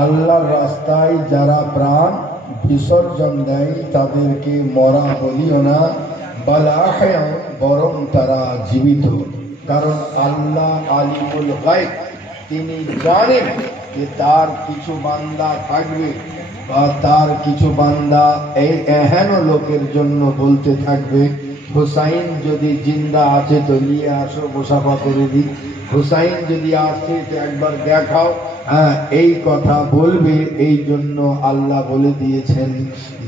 আল্লাহর রাস্তায় যারা প্রাণ বিসর্জন দেয় তাদেরকে মরা বলিও না, বরং তারা জীবিত। কারণ আল্লাহ আলিমুল গায়ব, তিনি জানেন যে তার কিছু বান্দা থাকবে বা তার কিছু বান্দা এই এহেন লোকের জন্য বলতে থাকবে, হুসাইন যদি জিন্দা আছে তো নিয়ে আসো, মুসাফা করে দিই। হুসাইন যদি আসে তো একবার দেখাও। হ্যাঁ, এই কথা বলবে। এই জন্য আল্লাহ বলে দিয়েছেন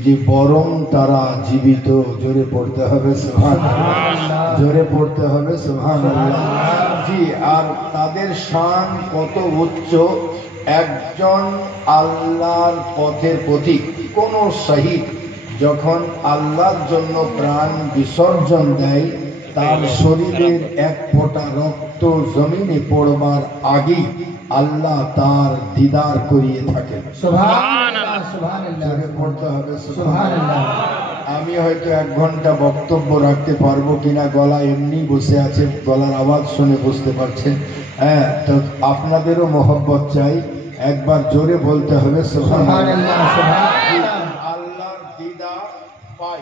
যে বরং তারা জীবিত। জোরে পড়তে হবে সুবহানাল্লাহ, জোরে পড়তে হবে সুবহানাল্লাহ। জি, আর তাদের শান কত উচ্চ। একজন আল্লাহর পথের পথিক, কোন শহীদ যখন আল্লাহর জন্য প্রাণ বিসর্জন দেয়, তার শরীরের এক ফোঁটা রক্ত জমিনে পড়বার আগে আল্লাহ তার দিদার করিয়ে থাকেন। সুবহানাল্লাহ, সুবহানাল্লাহ, পড়তে হবে সুবহানাল্লাহ। আমি হয়তো 1 ঘন্টা বক্তব্য রাখতে পারবো কিনা, গলা এমনি বসে আছে, গলার আওয়াজ শুনে বুঝতে পারছেন। হ্যাঁ, তো আপনাদেরও মহব্বত চাই, একবার জোরে বলতে হবে সুবহানাল্লাহ, সুবহানাল্লাহ। আল্লাহর দিদার পাই।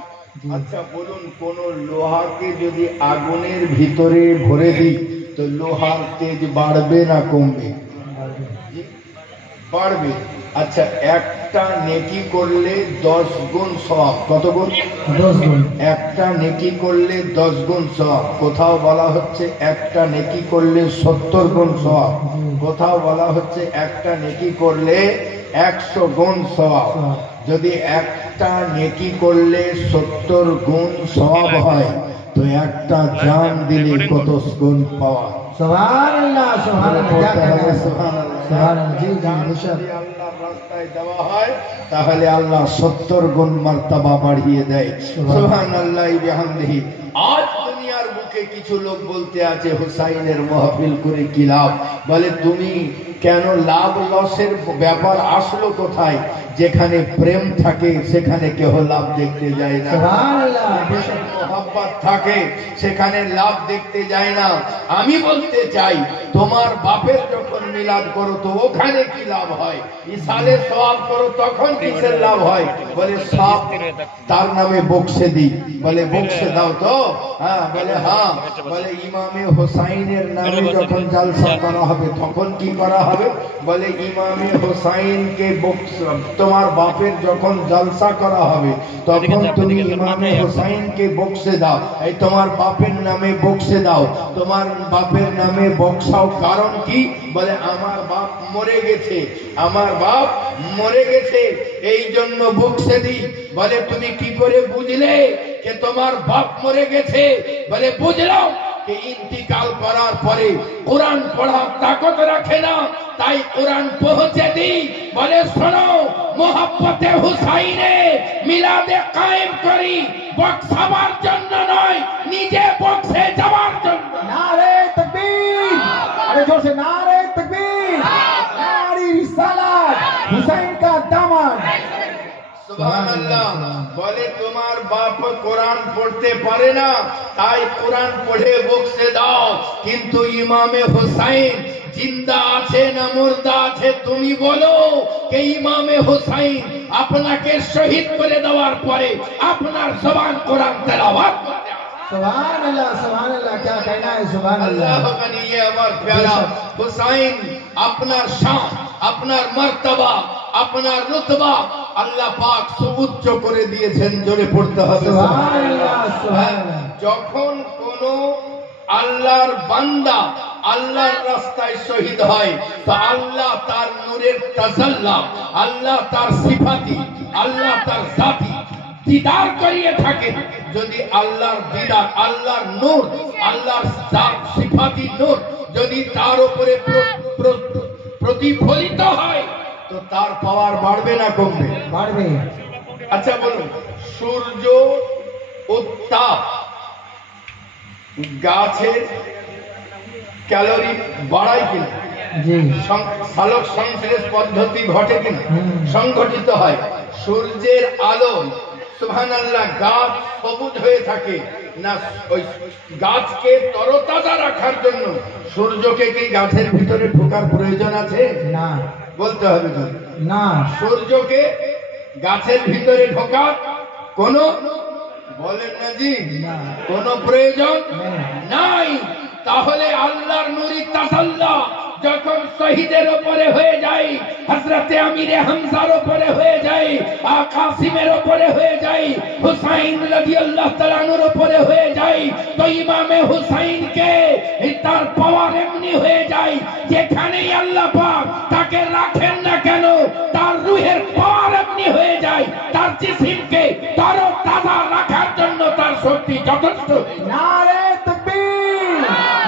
আচ্ছা বলুন, কোন লোহাকে যদি আগুনের ভিতরে ভরে দিই তো লোহার তেজ বাড়বে না কমবে? বাড়বে। আচ্ছা, একটা নেকি করলে 10 গুণ সওয়াব। কত গুণ? 10 গুণ। একটা নেকি করলে 10 গুণ সওয়াব। কোথাও বলা হচ্ছে একটা নেকি করলে 70 গুণ সওয়াব। কোথাও বলা হচ্ছে একটা নেকি করলে 100 গুণ সওয়াব। যদি একটা নেকি করলে 70 গুণ সওয়াব হয় তো একটা জান দিলে কত গুণ পাওয়া? সুবহানাল্লাহ, সুবহানাল্লাহ, সুবহানাল্লাহ। জি জান যদি আল্লাহর রাস্তায় দেওয়া হয় তাহলে আল্লাহ 70 গুণ মার্তবা বাড়িয়ে দেয়। সুবহানাল্লাহ বিহামদিহি। আজ দুনিয়ার বুকে কিছু লোক বলতে আছে হুসাইনের মাহফিল করে কি লাভ? বলে তুমি কেন, লাভ লসের ব্যাপার আসলো কোথায়? যেখানে প্রেম থাকে সেখানে কেহ লাভ দেখতে যায় না। মোহাব্বত থাকে সেখানে লাভ দেখতে যায় না। আমি বলতে চাই, তোমার বাপের যখন মিলাদ করো তো ওখানে কি লাভ হয়? ইসালে সওয়াব করো তখন কিসের লাভ হয়? বলে সব তার নামে বক্সে দিই। বলে বক্সে দাও তো? হ্যাঁ, বলে হ্যাঁ। বলে ইমামে হোসাইনের নামে যখন জালসা করা হবে তখন কি করা হবে? বলে ইমামে হোসাইনকে বক্স, তোমার বাপের যখন জলসা করা হবে তখন তুমি ইমামে হোসাইনকে বক্সে দাও। এই তোমার বাপের নামে বক্সে দাও, তোমার বাপের নামে বক্সাও। কারণ কি? বলে আমার বাপ মরে গেছে, আমার বাপ মরে গেছে, এই জন্য বক্সে দিই। বলে তুমি কি করে বুঝলে যে তোমার বাপ মরে গেছে? বলে বুঝলাম যে ইন্তিকাল করার পরে কোরআন পড়ার তাকত রাখে না, তাই কোরআন পৌঁছে দিই। বলে শোনো, মোহাব্বতে হুসাইনে মিলাদে কায়েম করি, বক্সাবার জন্য নয়, নিজে বক্সে যাওয়ার জন্য। নারে তাকবীর, আরে জোর সে নারে তাকবীর, নারে রিসালাত, হুসাইন কা দামন। সুবহানাল্লাহ। বলে তোমার বাপ কোরআন পড়তে পারে না, তাই কোরআন পড়ে বক্সে দাও। কিন্তু ইমামে হুসাইন জিন্দা আছে না মুর্দা আছে তুমি বলো। কে ইমামে হুসাইন আপনাকে শহীদ করে দেওয়ার পরে আপনার জবান কোরআন তেলাওয়াত করতে। সুবহানাল্লাহ, সুবহানাল্লাহ, क्या कहना है? সুবহানাল্লাহ। আল্লাহ का ये আমার प्यारा হুসাইন, আপনার শান, আপনার মর্তবা, আপনার রুতবা আল্লাহ পাক সুউচ্চ করে দিয়েছেন। জোরে পড়তে হবে সুবহানাল্লাহ, সুবহানাল্লাহ। যখন কোন আল্লাহর বান্দা আল্লাহর রাস্তায় শহীদ হয় তো আল্লাহ তার নূরের তাজাল্লা, আল্লাহ তার সিফাতি, আল্লাহ তার জাতি দিদার করিয়ে থাকে। যদি আল্লাহর দিদার, আল্লাহর নূর, আল্লাহর সিফাতি নূর যদি তার উপরে প্রতিফলিত হয় তো তার পাওয়ার বাড়বে না কমবে? বাড়বে। আচ্ছা বলুন, সূর্য উত্তাপ গাছের ক্যালোরি বাড়ায় কিনা? সালোক সংশ্লেষ পদ্ধতি ঘটে কিনা? সংঘটিত হয়। সূর্যের আলো, সুবহানাল্লাহ, গাছ সবুজ হয়ে থাকে না? ওই গাছকে তরতাজা রাখার জন্য সূর্যকে কি গাছের ভিতরে ঢোকার প্রয়োজন আছে? না। বলতে হবে না। সূর্যকে গাছের ভিতরে ঢোকা কোন বলেন না জি কোন প্রয়োজন নাই। তাহলে আল্লাহর নূরি তাসাল্লাহ যখন শহীদের উপরে হয়ে যায়, হযরতে আমিরে হামজার উপরে হয়ে যায়, কাসিমের উপরে হয়ে যায়, হুসাইন রাদিয়াল্লাহু তাআলা আনহুর উপরে হয়ে যায়, তো ইমামে হুসাইনকে তার পাওয়ার এমনি হয়ে যায় যেখানেই আল্লাহ পাক তাকে রাখেন না কেন তার রূহের পাওয়ার এমনি হয়ে যায়, তার জিসিমকে তারও তাজা রাখার জন্য তার শক্তি যথেষ্ট। নারে তাকবীর,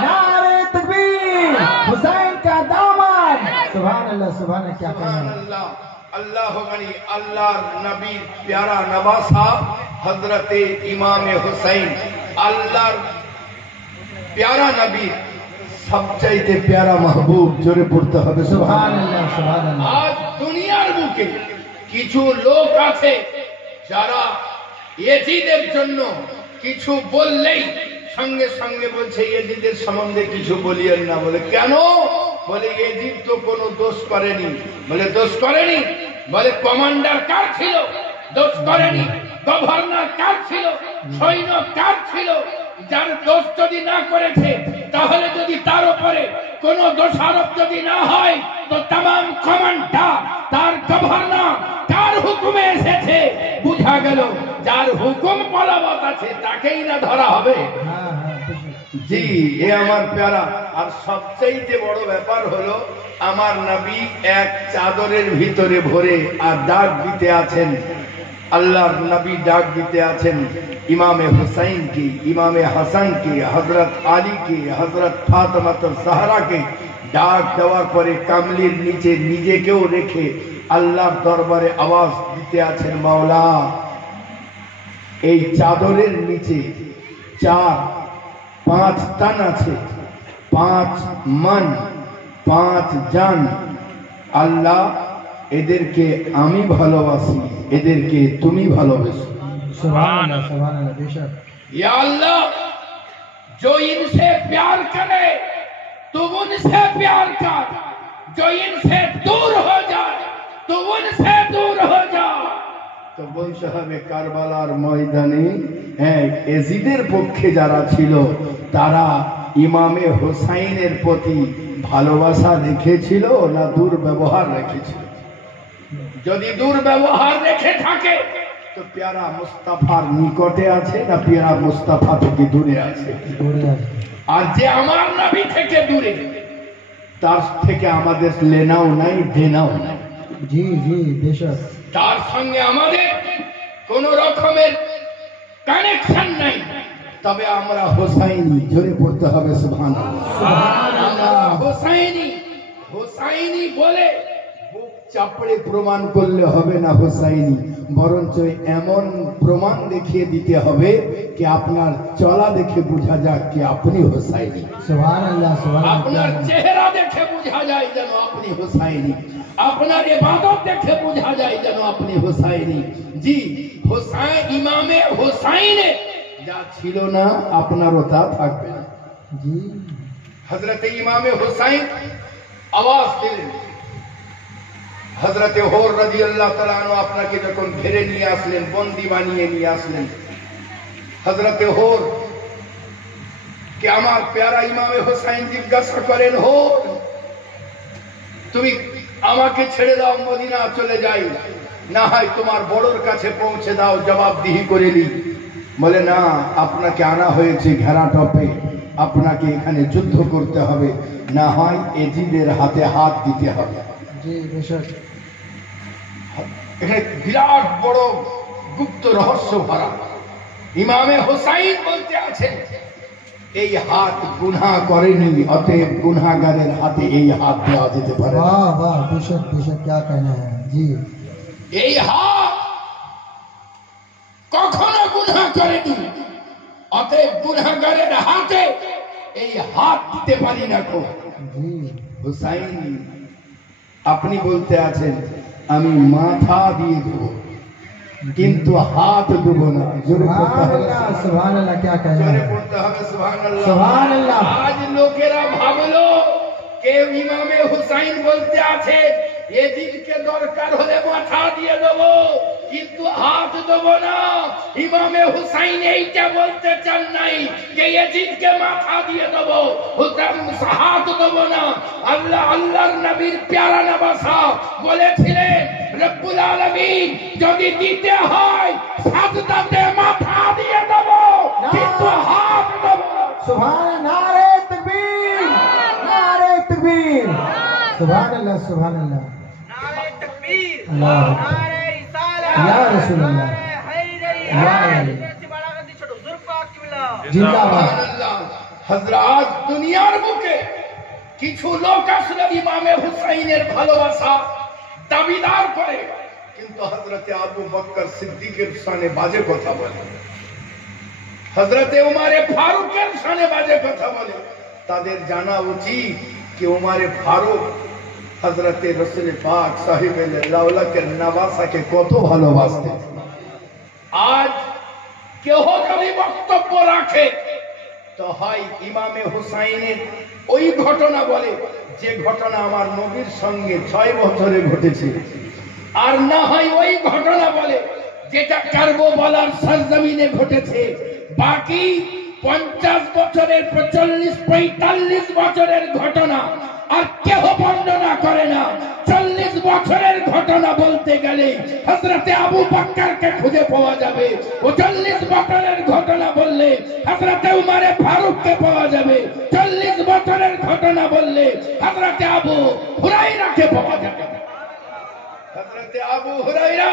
নারে তাকবীর, হুসাইন का दामन। सुभान अल्लाह, सुभान अल्लाह, क्या कहना है। अल्लाह गनी अल्लाह नबी प्यारा नवासा हजरते इमाम हुसैन अल्लाह प्यारा नबी सबचाইতে प्यारा महबूब जोरे पड़ते হবে सुभान अल्लाह, सुभान अल्लाह। आज দুনিয়ার বুকে কিছু লোক আছে যারা ইয়েজিদের জন্য কিছু বললেই সঙ্গে সঙ্গে বলছে ইয়েজিদের সম্বন্ধে কিছু বলিয়েন না। বলে কেন? বলে ইয়েজিদ তো কোনো দোষ করেনি। বলে দোষ করেনি? বলে কমান্ডার কার ছিল? দোষ করেনি। গভর্নর কার ছিল? সৈন্য কার ছিল? যার দোষ যদি না করেছে তাহলে যদি তার উপরে কোন দোষারোপ যদি না হয় তো तमाम কমান্ডার তার গভর্নর কার হুকুমে এসেছে বুঝা গেল যার হুকুম বলবৎ আছে তাকেই না ধরা হবে। জি এ আমার প্যারা। আর সবচেয়ে বড় ব্যাপার হলো আমার নবী এক চাদরের ভিতরে ভরে আর ডাক দিতে আছেন, আল্লাহর নবী ডাক দিতে আছেন ইমামে হুসাইন কি, ইমামে হাসান কি, হযরত আলী কি, হযরত ফাতেমা ज़हरा কে ডাক দেওয়ার পরে কামলির নিচে নিজেকেও রেখে আল্লাহর দরবারে আওয়াজ দিতে আছেন, মাওলা এই চাদরের নিচে 4-5 তান আছে, 5 মান 5 জান, আল্লাহ এদেরকে আমি ভালোবাসি, এদেরকে তুমি ভালোবাসো। सुभान अल्लाह, सुभान अल्लाह, बेशक। या अल्लाह जो इनसे प्यार करे तो उनसे प्यार कर, जो इनसे दूर हो जाए तो उनसे दूर हो जा। তো বলতে হবে কারবালার ময়দানে এজিদের পক্ষে যারা ছিল তারা ইমামে হুসাইনের প্রতি ভালোবাসা রেখেছিল না দুর্ব্যবহার রেখেছিল? যদি দুর্ব্যবহার রেখে থাকে তো প্যারা মুস্তাফার নিকটে আছে না প্যারা মুস্তাফা থেকে দূরে আছে? আর যে আমার নবী থেকে দূরে তার থেকে আমাদের লেনাও নাই দেনাও নাই। জি জি বেশক। তার সঙ্গে আমাদের কোন রকমের কানেকশন নাই, তবে আমরা হোসাইনি, জোরে পড়তে হবে সুবহানাল্লাহ। হোসাইনি হোসাইনি বলে বুক চাপড়ে প্রমাণ করলে হবে না হোসাইনি, বরঞ্চ এমন প্রমাণ দেখিয়ে দিতে হবে কি আপনার চলা দেখে বোঝা যাক কি আপনি হোসাইনি। সুবহানাল্লাহ, সুবহানাল্লাহ। আপনার চেহারা দেখে বোঝা যায় যেন আপনি হোসাইনি, আপনার ইবাদত দেখে বোঝা যায় যেন আপনি হোসাইনি। জি হোসাইন ইমামে হোসাইনে যা ছিল না আপনারও তা থাকবে না। জি হযরতে ইমামে হোসাইন আওয়াজ দিলেন, হযরতে হোর রাদিয়াল্লাহু তাআলা আনহু আপনাকে যখন ঘিরে নিয়ে আসলেন, বন্দী বানিয়ে নিয়ে আসলেন, হযরতে হোর কে আমার প্যারা ইমামে হোসাইন জিজ্ঞাসা করেন, হোর তুমি আমাকে ছেড়ে দাও, মদিনা চলে যাই, না হয় তোমার বড়র কাছে পৌঁছে দাও, জবাবদিহি করে নি। বলে না, আপনাকে আনা হয়েছে ঘেরা টপে, আপনাকে এখানে যুদ্ধ করতে হবে, না হয় এজিদের হাতে হাত দিতে হবে। এখানে বিরাট বড় গুপ্ত রহস্য ভরা। ইমামে হোসাইন বলতে আছেন এই হাত গুনাহ করেনি, অতএব গুনাহগারের হাতে এই হাত দেওয়া যেতে পারে। वाह वाह, बेशक बेशक, क्या कहना है जी। এই হাত কখনো গুনাহ করেনি, অতএব গুনাহগারের হাতে এই হাত দিতে পারি না। হুসাইন আপনি বলতে আছেন আমি মাথা দিয়ে দেব কিন্তু হাত দেব না। জোরে পড়তে হবে সুবহানাল্লাহ, क्या कहना है, জোরে পড়তে হবে সুবহানাল্লাহ, সুবহানাল্লাহ। আজ লোকেরা ভাবলো কেউ ইমামে হুসাইন বলতে আছে এজিদকে দরকার হলে মাথা দিয়ে দেব, কিন্তু হাত দেব না। ইমামে হুসাইন এইটা বলতে চান নাই যে এজিদকে মাথা দিয়ে দেব, হাত দেব না। আল্লাহর নবীর প্যারা নবাসা বলেছিলেন রব্বুল আলামিন যদি দিতে হয় সাজদাতে মাথা দিয়ে দেব, কিন্তু হাত দেব না। সুবহান নারে তাকবীর, নারে তাকবীর, সুবহানাল্লাহ, সুবহানাল্লাহ, नारे तकबीर, अल्लाह, नारे रिसालत, या रसूलुल्लाह, नारे हैदरी, या अली, ऐसी बड़ा गद्दी छोड़ो, जुल्फात किबला। जिंदाबाद। হযরত দুনিয়ার বুকে কিছু লোক আসলে ইমামে হুসাইনের ভালোবাসা দাবিদার করে, কিন্তু হযরতে আবু বকর সিদ্দিকের শানে বাজে কথা বলে, হযরতে উমারে ফারুকের শানে বাজে কথা বলে। তাদের জানা উচিত कि उमारे फारूक हजरते रसूल पाक साहिब के नवासा के कत ভালোবাসতে। आज কেহ যদি বক্তব্য রাখে তো হয় ইমামে হুসাইনের ওই ঘটনা বলে যে ঘটনা আমার নবীর সঙ্গে 6 বছরে ঘটেছে, আর না হয় ওই ঘটনা বলে যেটা কারবালার সরজমিনে ঘটেছে। বাকি 50 বছরের 40-45 বছরের ঘটনা আর কেহ বর্ণনা করে না। 40 বছরের ঘটনা বলতে গেলে হযরতে আবু বকরকে খুঁজে পাওয়া যাবে, 40 বছরের ঘটনা বললে হযরতে উমারে ফারুককে পাওয়া যাবে, 40 বছরের ঘটনা বললে হযরতে আবু হুরায়রাকে পাওয়া যাবে। হযরতে আবু হুরায়রা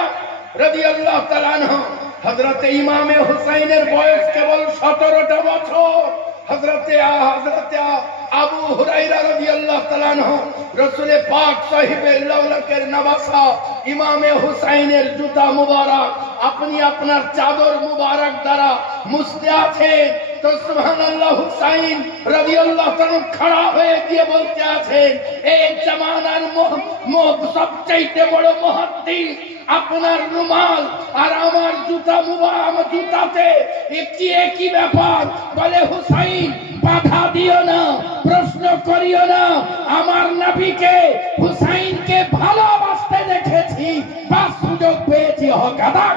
রাদিয়াল্লাহু তাআলা আনহু, হযরতে ইমামে হুসাইনের বয়স কেবল 17টা বছর। হযরতে আবু হুরায়রা রাদিয়াল্লাহু তাআলা আনহু রাসূল পাক সাহিবে লাউলাকের নবাসা ইমামে হুসাইনের জুতা মুবারক আপনি আপনার চাদর মুবারক দ্বারা মুছতে আছেন, তো সুবহানাল্লাহ হুসাইন রাদিয়াল্লাহু তাআলা খড়া হয়ে গিয়ে বলতে আছেন, এই জামানার সবচাইতে বড় মুহাদ্দিস আপনার রুমাল আর আমার জুতা মুবারক জুতাতে একই ব্যাপার। বলে হুসাইন বাধা দিও না, প্রশ্ন করিও না, আমার নবীকে হুসাইনকে ভালোবাসতে দেখেছি বা সুযোগ পেয়েছি হক আদা।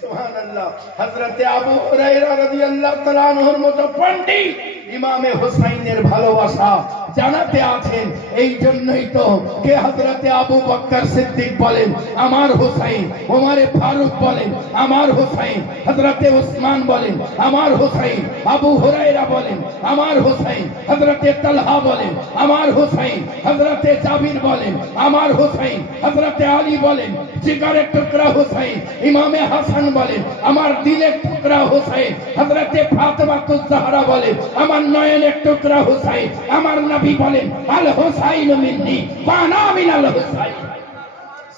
সুবহানাল্লাহ। হযরতে আবু হুরায়রা রাদিয়াল্লাহু তাআলা আনহুর মতো পণ্ডিত ইমামে হুসাইনের ভালোবাসা জানাতে আছেন। এই জন্যই তো কে হযরতে আবু বকর সিদ্দিক বলেন আমার হুসাইন, ওমরে ফারুক বলেন আমার হুসাইন, হযরতে উসমান বলেন আমার হুসাইন, আবু হুরায়রা বলেন আমার হুসাইন, হযরতে তালহা বলেন আমার হুসাইন, হযরতে জাবির বলেন আমার হুসাইন, হযরতে আলী বলেন জিগরের টুকরা হুসাইন, ইমামে হাসান বলেন আমার দিলের টুকরা হুসাইন, হযরতে ফাতেমাতুজ জাহরা বলেন আমার নয়নের টুকরা হুসাইন, আমার নবী বলেন আল হুসাইন মিন্নি ওয়া আনা মিনাল হুসাইন।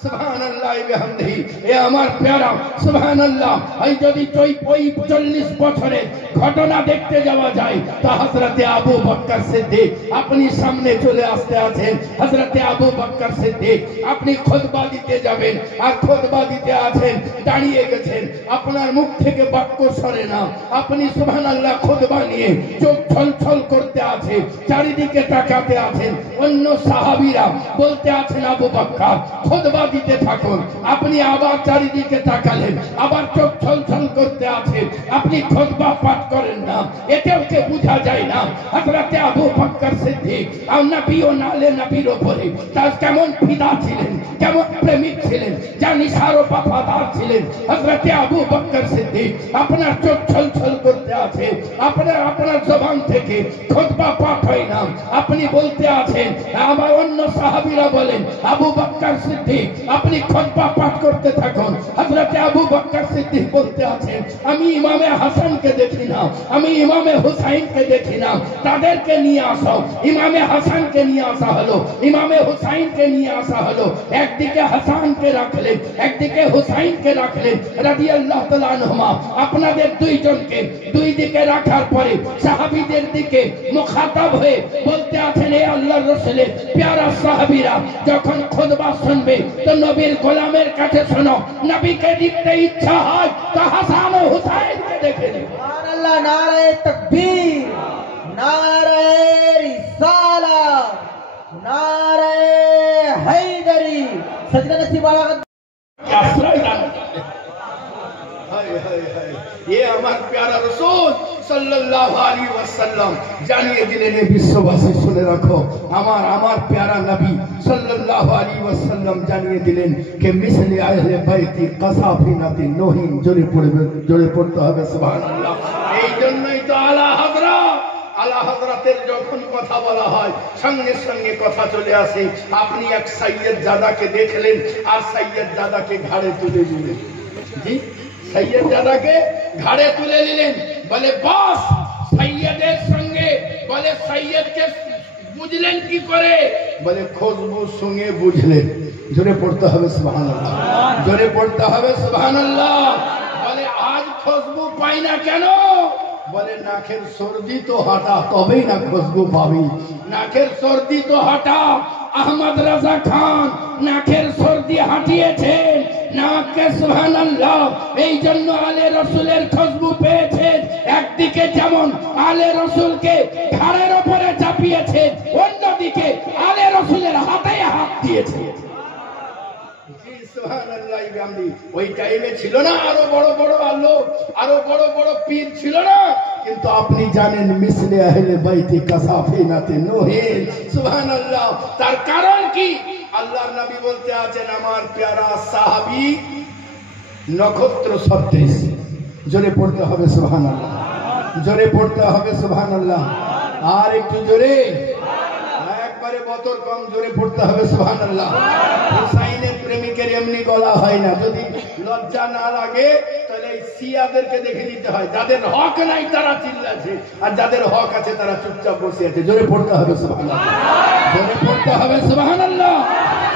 সুবহানাল্লাহ বিহামদিহি। এ আমার প্যারা সুবহানাল্লাহ। এই যদি 40 বছরের ঘটনা দেখতে যাওয়া যায় তা হযরতে আবু বকর সিদ্দিক আপনি সামনে চলে আসতে আছেন। হযরতে আবু বকর সিদ্দিক আপনি খুতবা দিতে যাবেন, আর খুতবা দিতে আছেন, দাঁড়িয়ে গেছেন, আপনার মুখ থেকে বাক্য সরে না, আপনি সুবহানাল্লাহ খুতবা নিয়ে চোখ ছলছল করতে আছে, চারিদিকে তাকাতে আছেন। অন্য সাহাবীরা বলতে আছেন আবু বকর খুতবা দিতে থাকুন, আপনি আবার চারিদিকে তাকালেন, আবার চোখ ছলছল করতে আছে, আপনি খুতবা পাঠ করেন না, এতেও কে বোঝা যায় না হযরতে আবু বকর সিদ্দিক আর নবী ও নালে নবীর উপরে তার কেমন ফিদা ছিলেন, কেমন প্রেমিক ছিলেন, জানি সারো পাফাদার ছিলেন হযরতে আবু বকর সিদ্দিক। আপনার চোখ ছলছল করতে আছে, আপনার জবান থেকে খুতবা পাঠ হয় না, আপনি বলতে আছেন। আমার অন্য সাহাবীরা বলেন আবু বকর সিদ্দিক আপনি খুতবা পাঠ করতে থাকুন। হযরতে আবু বকর সিদ্দিক বলতে আছেন আমি ইমামে হাসানকে দেখি না, আমি ইমামে হুসাইনকে দেখি না, তাদেরকে নিয়ে আসো। ইমামে হাসানকে নিয়ে আসা হলো, ইমামে হুসাইনকে নিয়ে আসা হলো। একদিকে হাসানকে রাখলেন, একদিকে হুসাইনকে রাখলেন রাদিয়াল্লাহু তাআলা আনহুমা। আপনাদের দুইজনকে দুই দিকে রাখার পরে সাহাবীদের দিকে মুখাতাব হয়ে বলতে আছেন হে আল্লাহর রাসূলের প্যারা সাহাবীরা যখন খুতবা শুনবে তো নবীর গোলামের কাছে শোনো, নবীকে দেখতে ইচ্ছা হয় তো হাসান ও হুসাইনকে দেখে নেবে। সুবহানাল্লাহ, নারে তাকবীর, নারে রিসালাত, नारे हैदरी सजदा नसीब वाला आश्रय दान करते। हाय हाय हाय, ये हमार प्यारा रसूल সাল্লাল্লাহু আলাইহি ওয়াসাল্লাম জানিয়ে দিলেন, বিশ্ববাসী শুনে রাখো, আমার প্যারা নবী সাল্লাল্লাহু আলাইহি ওয়াসাল্লাম জানিয়ে দিলেন যে মিসলি আহলে বাইতি কাসাফিনাতি নহিন। জোরে পড়তে হবে সুবহানাল্লাহ। এই জন্যই তো আলা হযরতের যখন কথা বলা হয় সঙ্গে সঙ্গে কথা চলে আসে। আপনি এক সাইয়্যেদ জাদাকে দেখলেন আর সাইয়্যেদ জাদাকে ঘাড়ে তুলে দিলেন। জি, সাইয়্যেদ জাদাকে ঘাড়ে তুলে নিলেন, বলে বস সাইয়্যেদের সঙ্গে, বলে সাইয়্যেদকে বুঝলেন কি করে? বলে খুশবু সঙ্গে বুঝলেন। জোরে পড়তে হবে সুবহানাল্লাহ, জোরে পড়তে হবে সুবহানাল্লাহ। বলে আজ খুশবু পাই না কেন? বলে নাকের সর্দি তো হাঁটা, তবেই না খুশবু পাবি। নাকের সর্দি তো হাঁটা। আহমদ রাজা খান নাকের সর্দি হাঁটিয়েছেন, নাকে সুবহানাল্লাহ। এই জন্য আলে রসুলের খুশবু পেয়েছেন। একদিকে যেমন আলে রসুলকে ঘাড়ের ওপরে চাপিয়েছেন, অন্যদিকে আলে রসুলের হাতে হাত দিয়েছে। ওই টাইমে ছিল না আরো বড় বড় আলো, আরো বড় বড় পীর ছিল না, কিন্তু আপনি জানেন মিসলে আহলে বাইতি কাসাফিনাতে নূহিন। সুবহানাল্লাহ। তার কারণ কি? আল্লাহর নবী বলতে আছেন আমার প্যারা সাহাবী নক্ষত্র সদৃশ। জোরে পড়তে হবে সুবহানাল্লাহ, জোরে পড়তে হবে সুবহানাল্লাহ। আর একটু জোরে, একবারে বতর কম, জোরে পড়তে হবে সুবহানাল্লাহ। হুসাইনের প্রেমিকের এমনি গলা হয় না। যদি লজ্জা না লাগে তাহলে শিয়াদেরকে দেখে নিতে হয়, যাদের হক নাই তারা চিল্লাছে, আর যাদের হক আছে তারা চুপচাপ বসে আছে। জোরে পড়তে হবে সুবহানাল্লাহ, জোরে পড়তে হবে সুবহানাল্লাহ,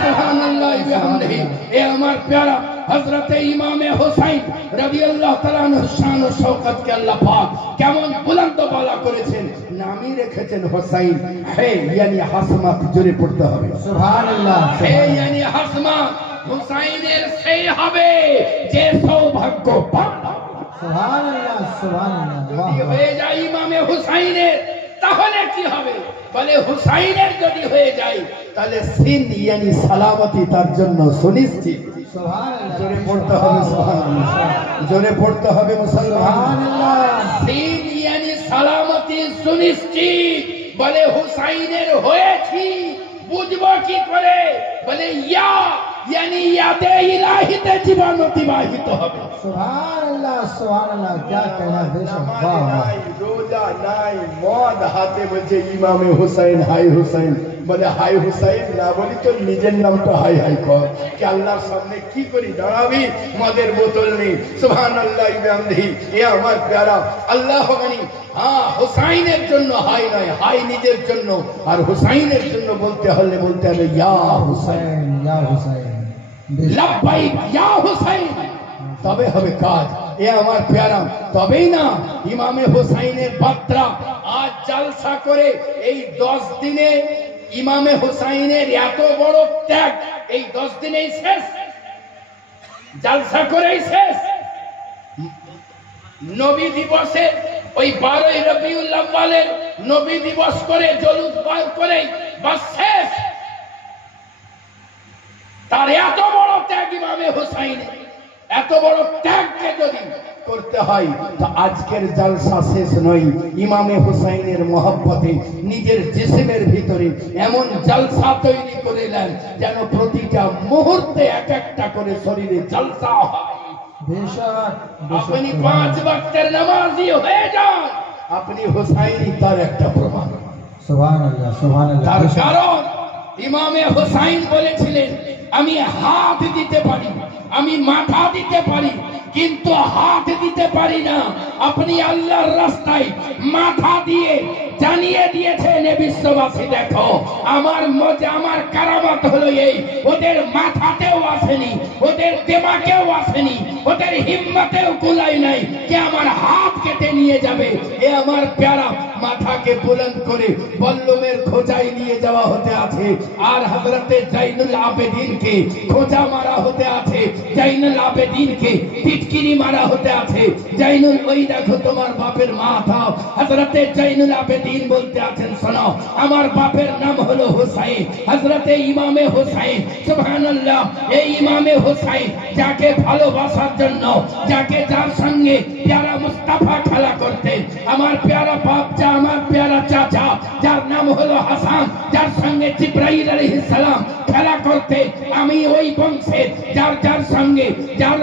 সুবহানাল্লাহ বিহামদিহি। এ আমার প্যারা হযরতে ইমামে হুসাইন রাদিয়াল্লাহু তাআলা আনহু শান ও শওকতকে আল্লাহ পাক কেমন বুলন্দ বালা করেছেন। নামই রেখেছেন হুসাইন। হে ইয়ানি হাসমাত। জোরে পড়তে হবে সুবহানাল্লাহ। হে ইয়ানি হাসমাত, হুসাইনের সেই হবে যে সৌভাগ্যবান। সুবহানাল্লাহ সুবহানাল্লাহ। যদি হয়ে যায় ইমামে হুসাইনের তাহলে কি হবে? বলে হুসাইনের যদি হয়ে যায় তাহলে সিন ইয়ানি সালামতি তার জন্য সুনিশ্চিত। সুবহানাল্লাহ। জোরে পড়তে হবে সুবহানাল্লাহ, জোরে পড়তে হবে মুসলমান। সুবহানাল্লাহ। সিন ইয়ানি সালামতি সুনিশ্চিত। বলে হুসাইনের হয়েছি বুঝবো কি করে? বলে ইয়া यानी यादे इलाहीते जीवन अतिबाहित হবে। সুবহানাল্লাহ সুবহানাল্লাহ। क्या कहना बेशक। वाह वाह। রোজা নাই, মদ হাতে বলছে ইমামে হুসাইন হাই হুসাইন। বলে হাই হুসাইন না বলি তো নিজের নামটা হাই হাই কর। কি আল্লাহর সামনে কি করি দাঁড়াবি? মদের বোতল নেই। সুবহানাল্লাহ বিহামদিহি। এ আমার প্যারা আল্লাহ গানি। হ্যাঁ, হুসাইনের জন্য হাই নয়, হাই নিজের জন্য। আর হুসাইনের জন্য বলতে হলে বলতে হবে ইয়া হুসাইন, ইয়া হুসাইন, লাব্বাইক ইয়া হুসাইন, তবে হবে কাজ। এ আমার প্যারা, তবেই না ইমামে হুসাইনের বার্তা। আজ জালসা করে এই 10 দিনে ইমামে হুসাইনের এত বড় ত্যাগ এই 10 দিনেই শেষ, জালসা করেই শেষ। নবী দিবসে ওই 12ই রবিউল আউয়ালের নবী দিবস করে জলুস বার করে বাস শেষ। তার এত বড় ত্যাগ ইমামে হুসাইনের, এত বড় ত্যাগকে যদি করতে হয় তো আজকের জালসা শেষ নয়। ইমামে হুসাইনের মহব্বতে নিজের জিসমের ভিতরে এমন জালসা তৈরি করিলেন যেন প্রতিটা মুহূর্তে এক একটা করে শরীরে জালসা হয়। আপনি 5 ওয়াক্তের নামাজি হয়ে যান, আপনি হুসাইনি তার একটা প্রমাণ। সুবহানাল্লাহ সুবহানাল্লাহ। তার কারণ ইমামে হুসাইন বলেছিলেন আমি হাত দিতে পারি, আমি মাথা দিতে পারি, কিন্তু হাত দিতে পারি না। আপনি আল্লাহর রাস্তায় মাথা দিয়ে জানিয়ে দিয়েছেন এ বিশ্ববাসী দেখো আমার মধ্যে আমার কারামত হলো এই। ওদের মাথাতেও আসেনি, ওদের দেমাকেও আসেনি, ওদের হিম্মতেও কুলাই নাই যে আমার হাত কেটে নিয়ে যাবে। এ আমার প্যারা মাথাকে বুলন্দ করে বল্লমের খোঁজায় নিয়ে যাওয়া হতে আছে। আর হযরতে জাইনুল আবেদিনকে খোঁজা মারা হতে আছে, জাইনুল আবেদিনকে পিটকিরি মারা হতে আছে। জাইনুল ওই দেখো তোমার বাপের মাথা হযরতে জাইনুল আবেদিন দিন বলতে আছেন শোনো আমার বাপের নাম হলো হুসাইন হযরতে ইমামে হুসাইন সুবহানাল্লাহ এই ইমামে হুসাইন যাকে ভালোবাসার জন্য যাকে যার সঙ্গে প্যারা মুস্তাফা খেলা করতেন আমার প্যারা বাপচা আমার প্যারা চাচা যার নাম হলো হাসান যার সঙ্গে জিবরাইল আলাইহিস সালাম খেলা করতে আমি ওই বংশের যার যার সঙ্গে যার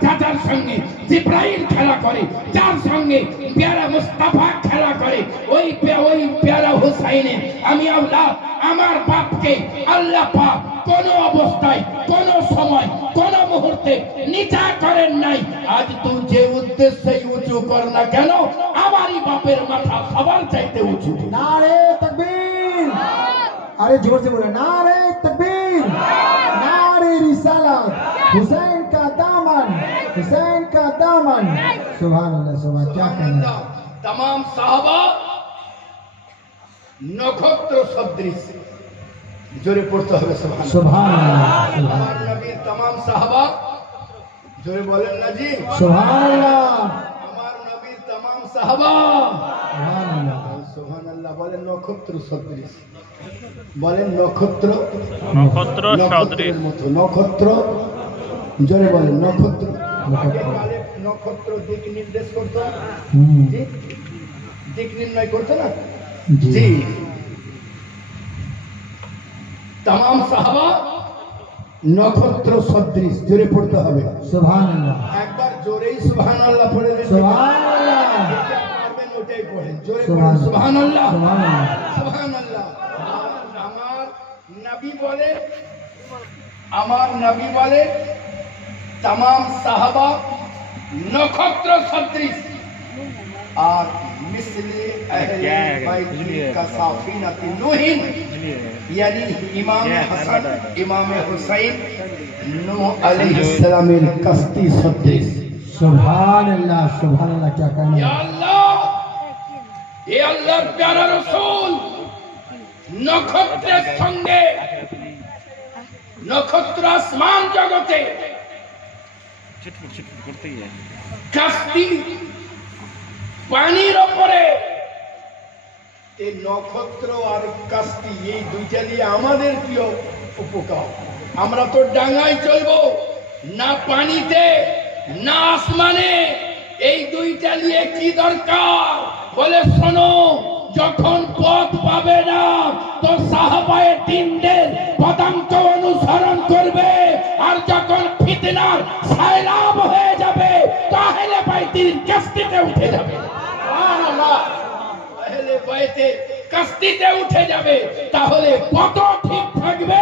চাচার সঙ্গে জিবরাইল খেলা করে যার সঙ্গে প্যারা মুস্তাফা খেলা করে ওই প্যারা হুসাইনে আমি আল্লাহ আমার বাপকে আল্লাহ পাক কোন অবস্থায় কোন সময় কোন মুহূর্তে নিচা করেন নাই আজ তুই যে উদ্দেশ্যে উঁচু কর না কেন আমারই বাপের মাথা সবার চাইতে উঁচু नारे तकबीर अरे जोर से बोले नारे तकबीर नारे रिसालत हुसैन का दामन सुभान अल्लाह सुभान क्या कहना तमाम साहबा नक्षत्र सदृश जोरे पढ़ते হবে सुभान अल्लाह আমার নবীর तमाम साहबा जोरे বলেন না জি सुभान अल्लाह আমার নবীর तमाम साहबा सुभान अल्लाह সুবহান আল্লাহ বলেন নক্ষত্র সদৃশ বলেন নক্ষত্র সদৃশ মতো নক্ষত্র জোরে বলেন নক্ষত্র আগেকালে নক্ষত্র দিক নির্দেশ করত জি দিক নির্ণয় করত না জি तमाम সাহাবা নক্ষত্র সদৃশ জোরে পড়তে হবে सुभान अल्लाह একবার জোরেই সুবহানাল্লাহ পড়ে দিন सुभान अल्लाह পারবেন ওটাই পড়েন জোরে সুবহান পড়েন সুবহানাল্লাহ सुभान अल्लाह সুবহানাল্লাহ আমার নবী বলে तमाम साहबा नक्षत्र सदृश और मिस्ले अहले बैत का साफिनत नूहिन यानी इमाम हसन इमाम हुसैन नूह अलैहिस्सलामेर कश्ती सदृश सुभान अल्लाह क्या कहना या अल्लाह ये अल्लाह प्यारा रसूल नक्षत्रेर संगे नक्षत्र आसमान जगते কাস্তি পানির উপরে এই নক্ষত্র আর কাস্তি এই দুইটা দিয়ে আমাদের কি উপকার আমরা তো ডাঙায় চলবো না পানিতে না আসমানে এই দুইটা নিয়ে কি দরকার বলে শোনো যখন পথ পাবে না তো সাহাবায়ে দ্বীনদের পদাঙ্ক অনুসরণ করবে আর যখন ফিতনার সায়লাব হয়ে যাবে তাহলে বাইতের কাস্তিতে উঠে যাবে সুবহানাল্লাহ তাহলে বাইতের কাস্তিতে উঠে যাবে তাহলে পথ ঠিক থাকবে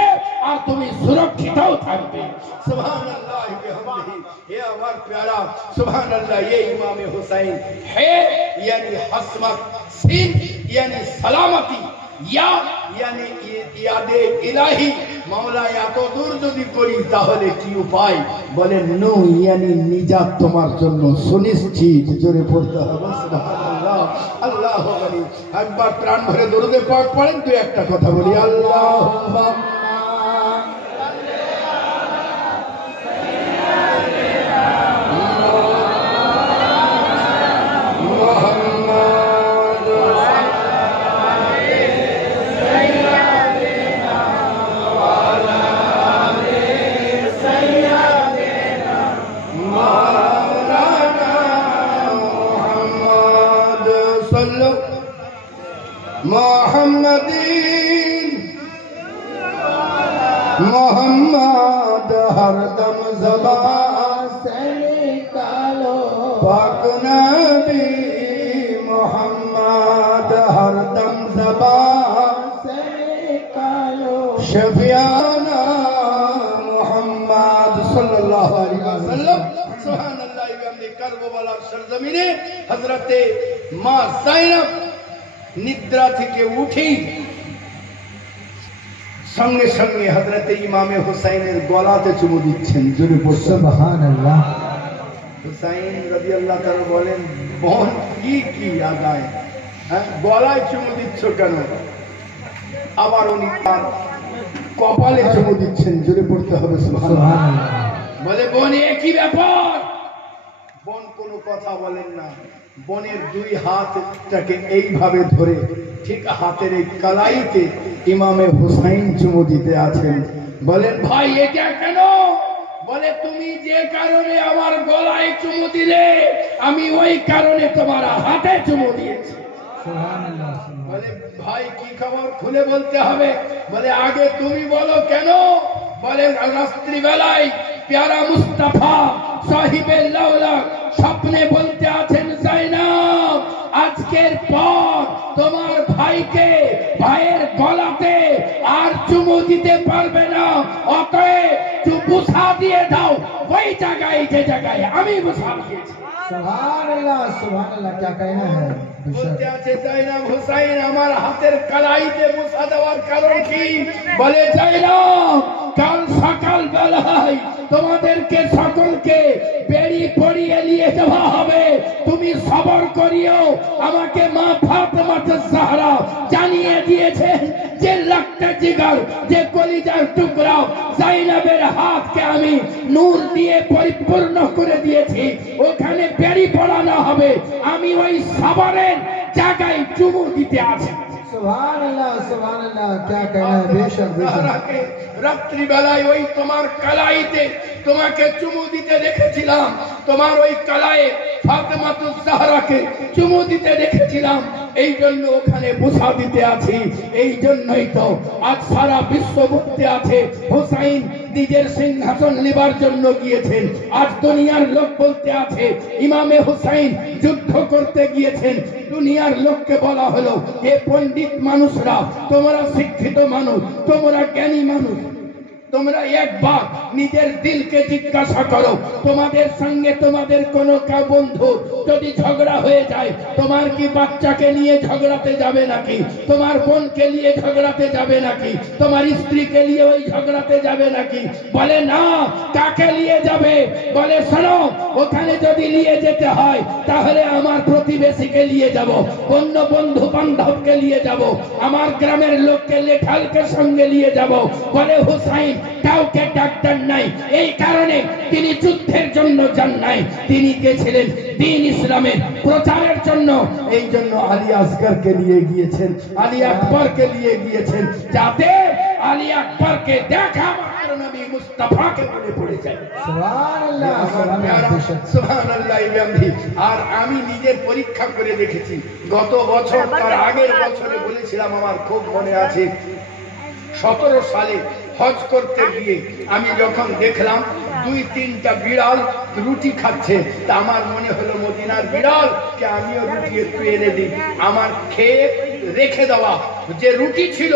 আর তুমি সুরক্ষিতও থাকবে সুবহানাল্লাহ বিহামদিহি ये আমার प्यारा সুবহানাল্লাহ ये इमाम हुसैन है यानी हस्मत सिन यानी सलामती या यानी यादे इलाही मौला এত দূর যদি করি তাহলে কি উপায় বলেন নো यानी নিজাত তোমার জন্য সুনিশ্চিত জোরে পড়তে হবে সুবহানাল্লাহ আল্লাহু গনি একবার প্রাণ ভরে দরুদে পাক পড়েন দুই একটা কথা বলি আল্লাহুম্মা मोहम्मद हरदम ज़बान से निकालो पाक नबी मोहम्मद हरदम ज़बान से निकालो शफियाना मोहम्मद सल्लल्लाहु अलैहि वसल्लम सुभानअल्लाह बिहम्दिही करबला सरजमीने हजरते मां ज़ैनब निद्रा থেকে উঠেই সঙ্গে সঙ্গে হযরতে ইমামে হুসাইনের গলাতে চুমু দিচ্ছেন জোরে পড়ে সুবহানাল্লাহ হুসাইন রাদিয়াল্লাহু তাআলা বলেন বোন কি আদায় হ্যাঁ গলায় চুমু দিচ্ছ কেন আবার উনি তার কপালে চুমু দিচ্ছেন জোরে পড়তে হবে সুবহানাল্লাহ বলে বোন কি ব্যাপার বোন কোনো কথা বলেন না, বোনের দুই হাতটাকে এইভাবে ধরে ঠিক হাতের এই কালাইতে ইমামে হুসাইন চুমু দিতে আছেন। বলেন ভাই এটা কেন? বলে তুমি যে কারণে আমার গলায় চুমু দিলে আমি ওই কারণে তোমার হাতে চুমু দিয়েছি। বলে ভাই কি খবর খুলে বলতে হবে। বলে আগে তুমি বলো কেন। বলে রাত্রিবেলায় প্যারা মুস্তাফা সাহিবে লাউলাক স্বপ্নে বলতে আছেন জাইনাব আজকের পর তোমার ভাইকে ভাইয়ের গলাতে আর চুমু দিতে পারবে না, অতএব বুঝা দিয়ে দাও ওই জায়গায় যে জায়গায় আমি বুঝা দিয়েছি। সুবহানাল্লাহ সুবহানাল্লাহ, क्या कहना है। বলতে আছে জাইনাব হুসাইন আমার হাতের কালাইতে মুছা দেওয়ার কারণ কি। বলে জাইনাব কাল সকাল বেলায় তোমাদেরকে সকলকে বেড়ি পরিয়ে নিয়ে যাওয়া হবে, তুমি সবর করিও। আমাকে মা ফাতেমা জাহরা জানিয়ে দিয়েছেন যে লাখটা জিগার যে কলিজার টুকরা জাইনাবের হাতকে আমি নূর দিয়ে পরিপূর্ণ করে দিয়েছি, ওখানে বেড়ি পড়ানো হবে। আমি ওই সবরের জায়গায় চুমু দিতে আছি। সুবহানাল্লাহ সুবহানাল্লাহ, क्या कहना है। बेशक बेशक রাত্রি বেলায় ওই তোমার কালাইতে তোমাকে চুমু দিতে দেখেছিলাম, তোমার ওই কালায়ে ফাতেমাতুজ জাহরাকে চুমু দিতে দেখেছিলাম, এই জন্য ওখানে বুঝা দিতে আছি। এই জন্যই তো আজ সারা বিশ্ব বুঝতে আছে হুসাইন নিজের সিংহাসন নেবার জন্য গিয়েছেন। আজ দুনিয়ার লোক বলতে আছে ইমামে হুসাইন যুদ্ধ করতে গিয়েছেন। দুনিয়ার লোককে বলা হলো এ পণ্ডিত মানুষরা, তোমরা শিক্ষিত মানুষ, তোমরা জ্ঞানী মানুষ, তোমরা একবার নিজের দিলকে জিজ্ঞাসা করো, তোমাদের সঙ্গে তোমাদের কোনো বন্ধু যদি ঝগড়া হয়ে যায়, তোমার কি বাচ্চাকে নিয়ে ঝগড়াতে যাবে নাকি? তোমার বোনকে নিয়ে ঝগড়াতে যাবে নাকি? তোমার স্ত্রীকে নিয়ে ওই ঝগড়াতে যাবে নাকি? বলে না। কাকে নিয়ে যাবে? বলে শোনো, ওখানে যদি নিয়ে যেতে হয় তাহলে আমার প্রতিবেশীকে নিয়ে যাব, অন্য বন্ধু বান্ধবকে নিয়ে যাব, আমার গ্রামের লোককে লেখালকে সঙ্গে নিয়ে যাব। বলে হুসাইন কাউকে ডাক্তার নাই, এই কারণে তিনি যুদ্ধের জন্য যান নাই, তিনি গেছিলেন দ্বীন ইসলামের প্রচারের জন্য। এই জন্য আলী আসগরকে নিয়ে গিয়েছেন, আলী আকবরকে নিয়ে গিয়েছেন, যাতে আলী আকবরকে দেখা মাত্র নবী মুস্তাফাকে মনে পড়ে যায়। সুবহানাল্লাহ সুবহানাল্লাহ সুবহানাল্লাহ। আর আমি নিজের পরীক্ষা করে দেখেছি, গত বছর তার আগের বছরে বলেছিলাম, আমার খুব মনে আছে, 17 সালে হজ করতে গিয়ে আমি যখন দেখলাম 2-3টা বিড়াল রুটি খাচ্ছে, তা আমার মনে হলো মদিনার বিড়াল কে আমিও রুটি একটু এনে দিই। আমার খেয়ে রেখে দেওয়া যে রুটি ছিল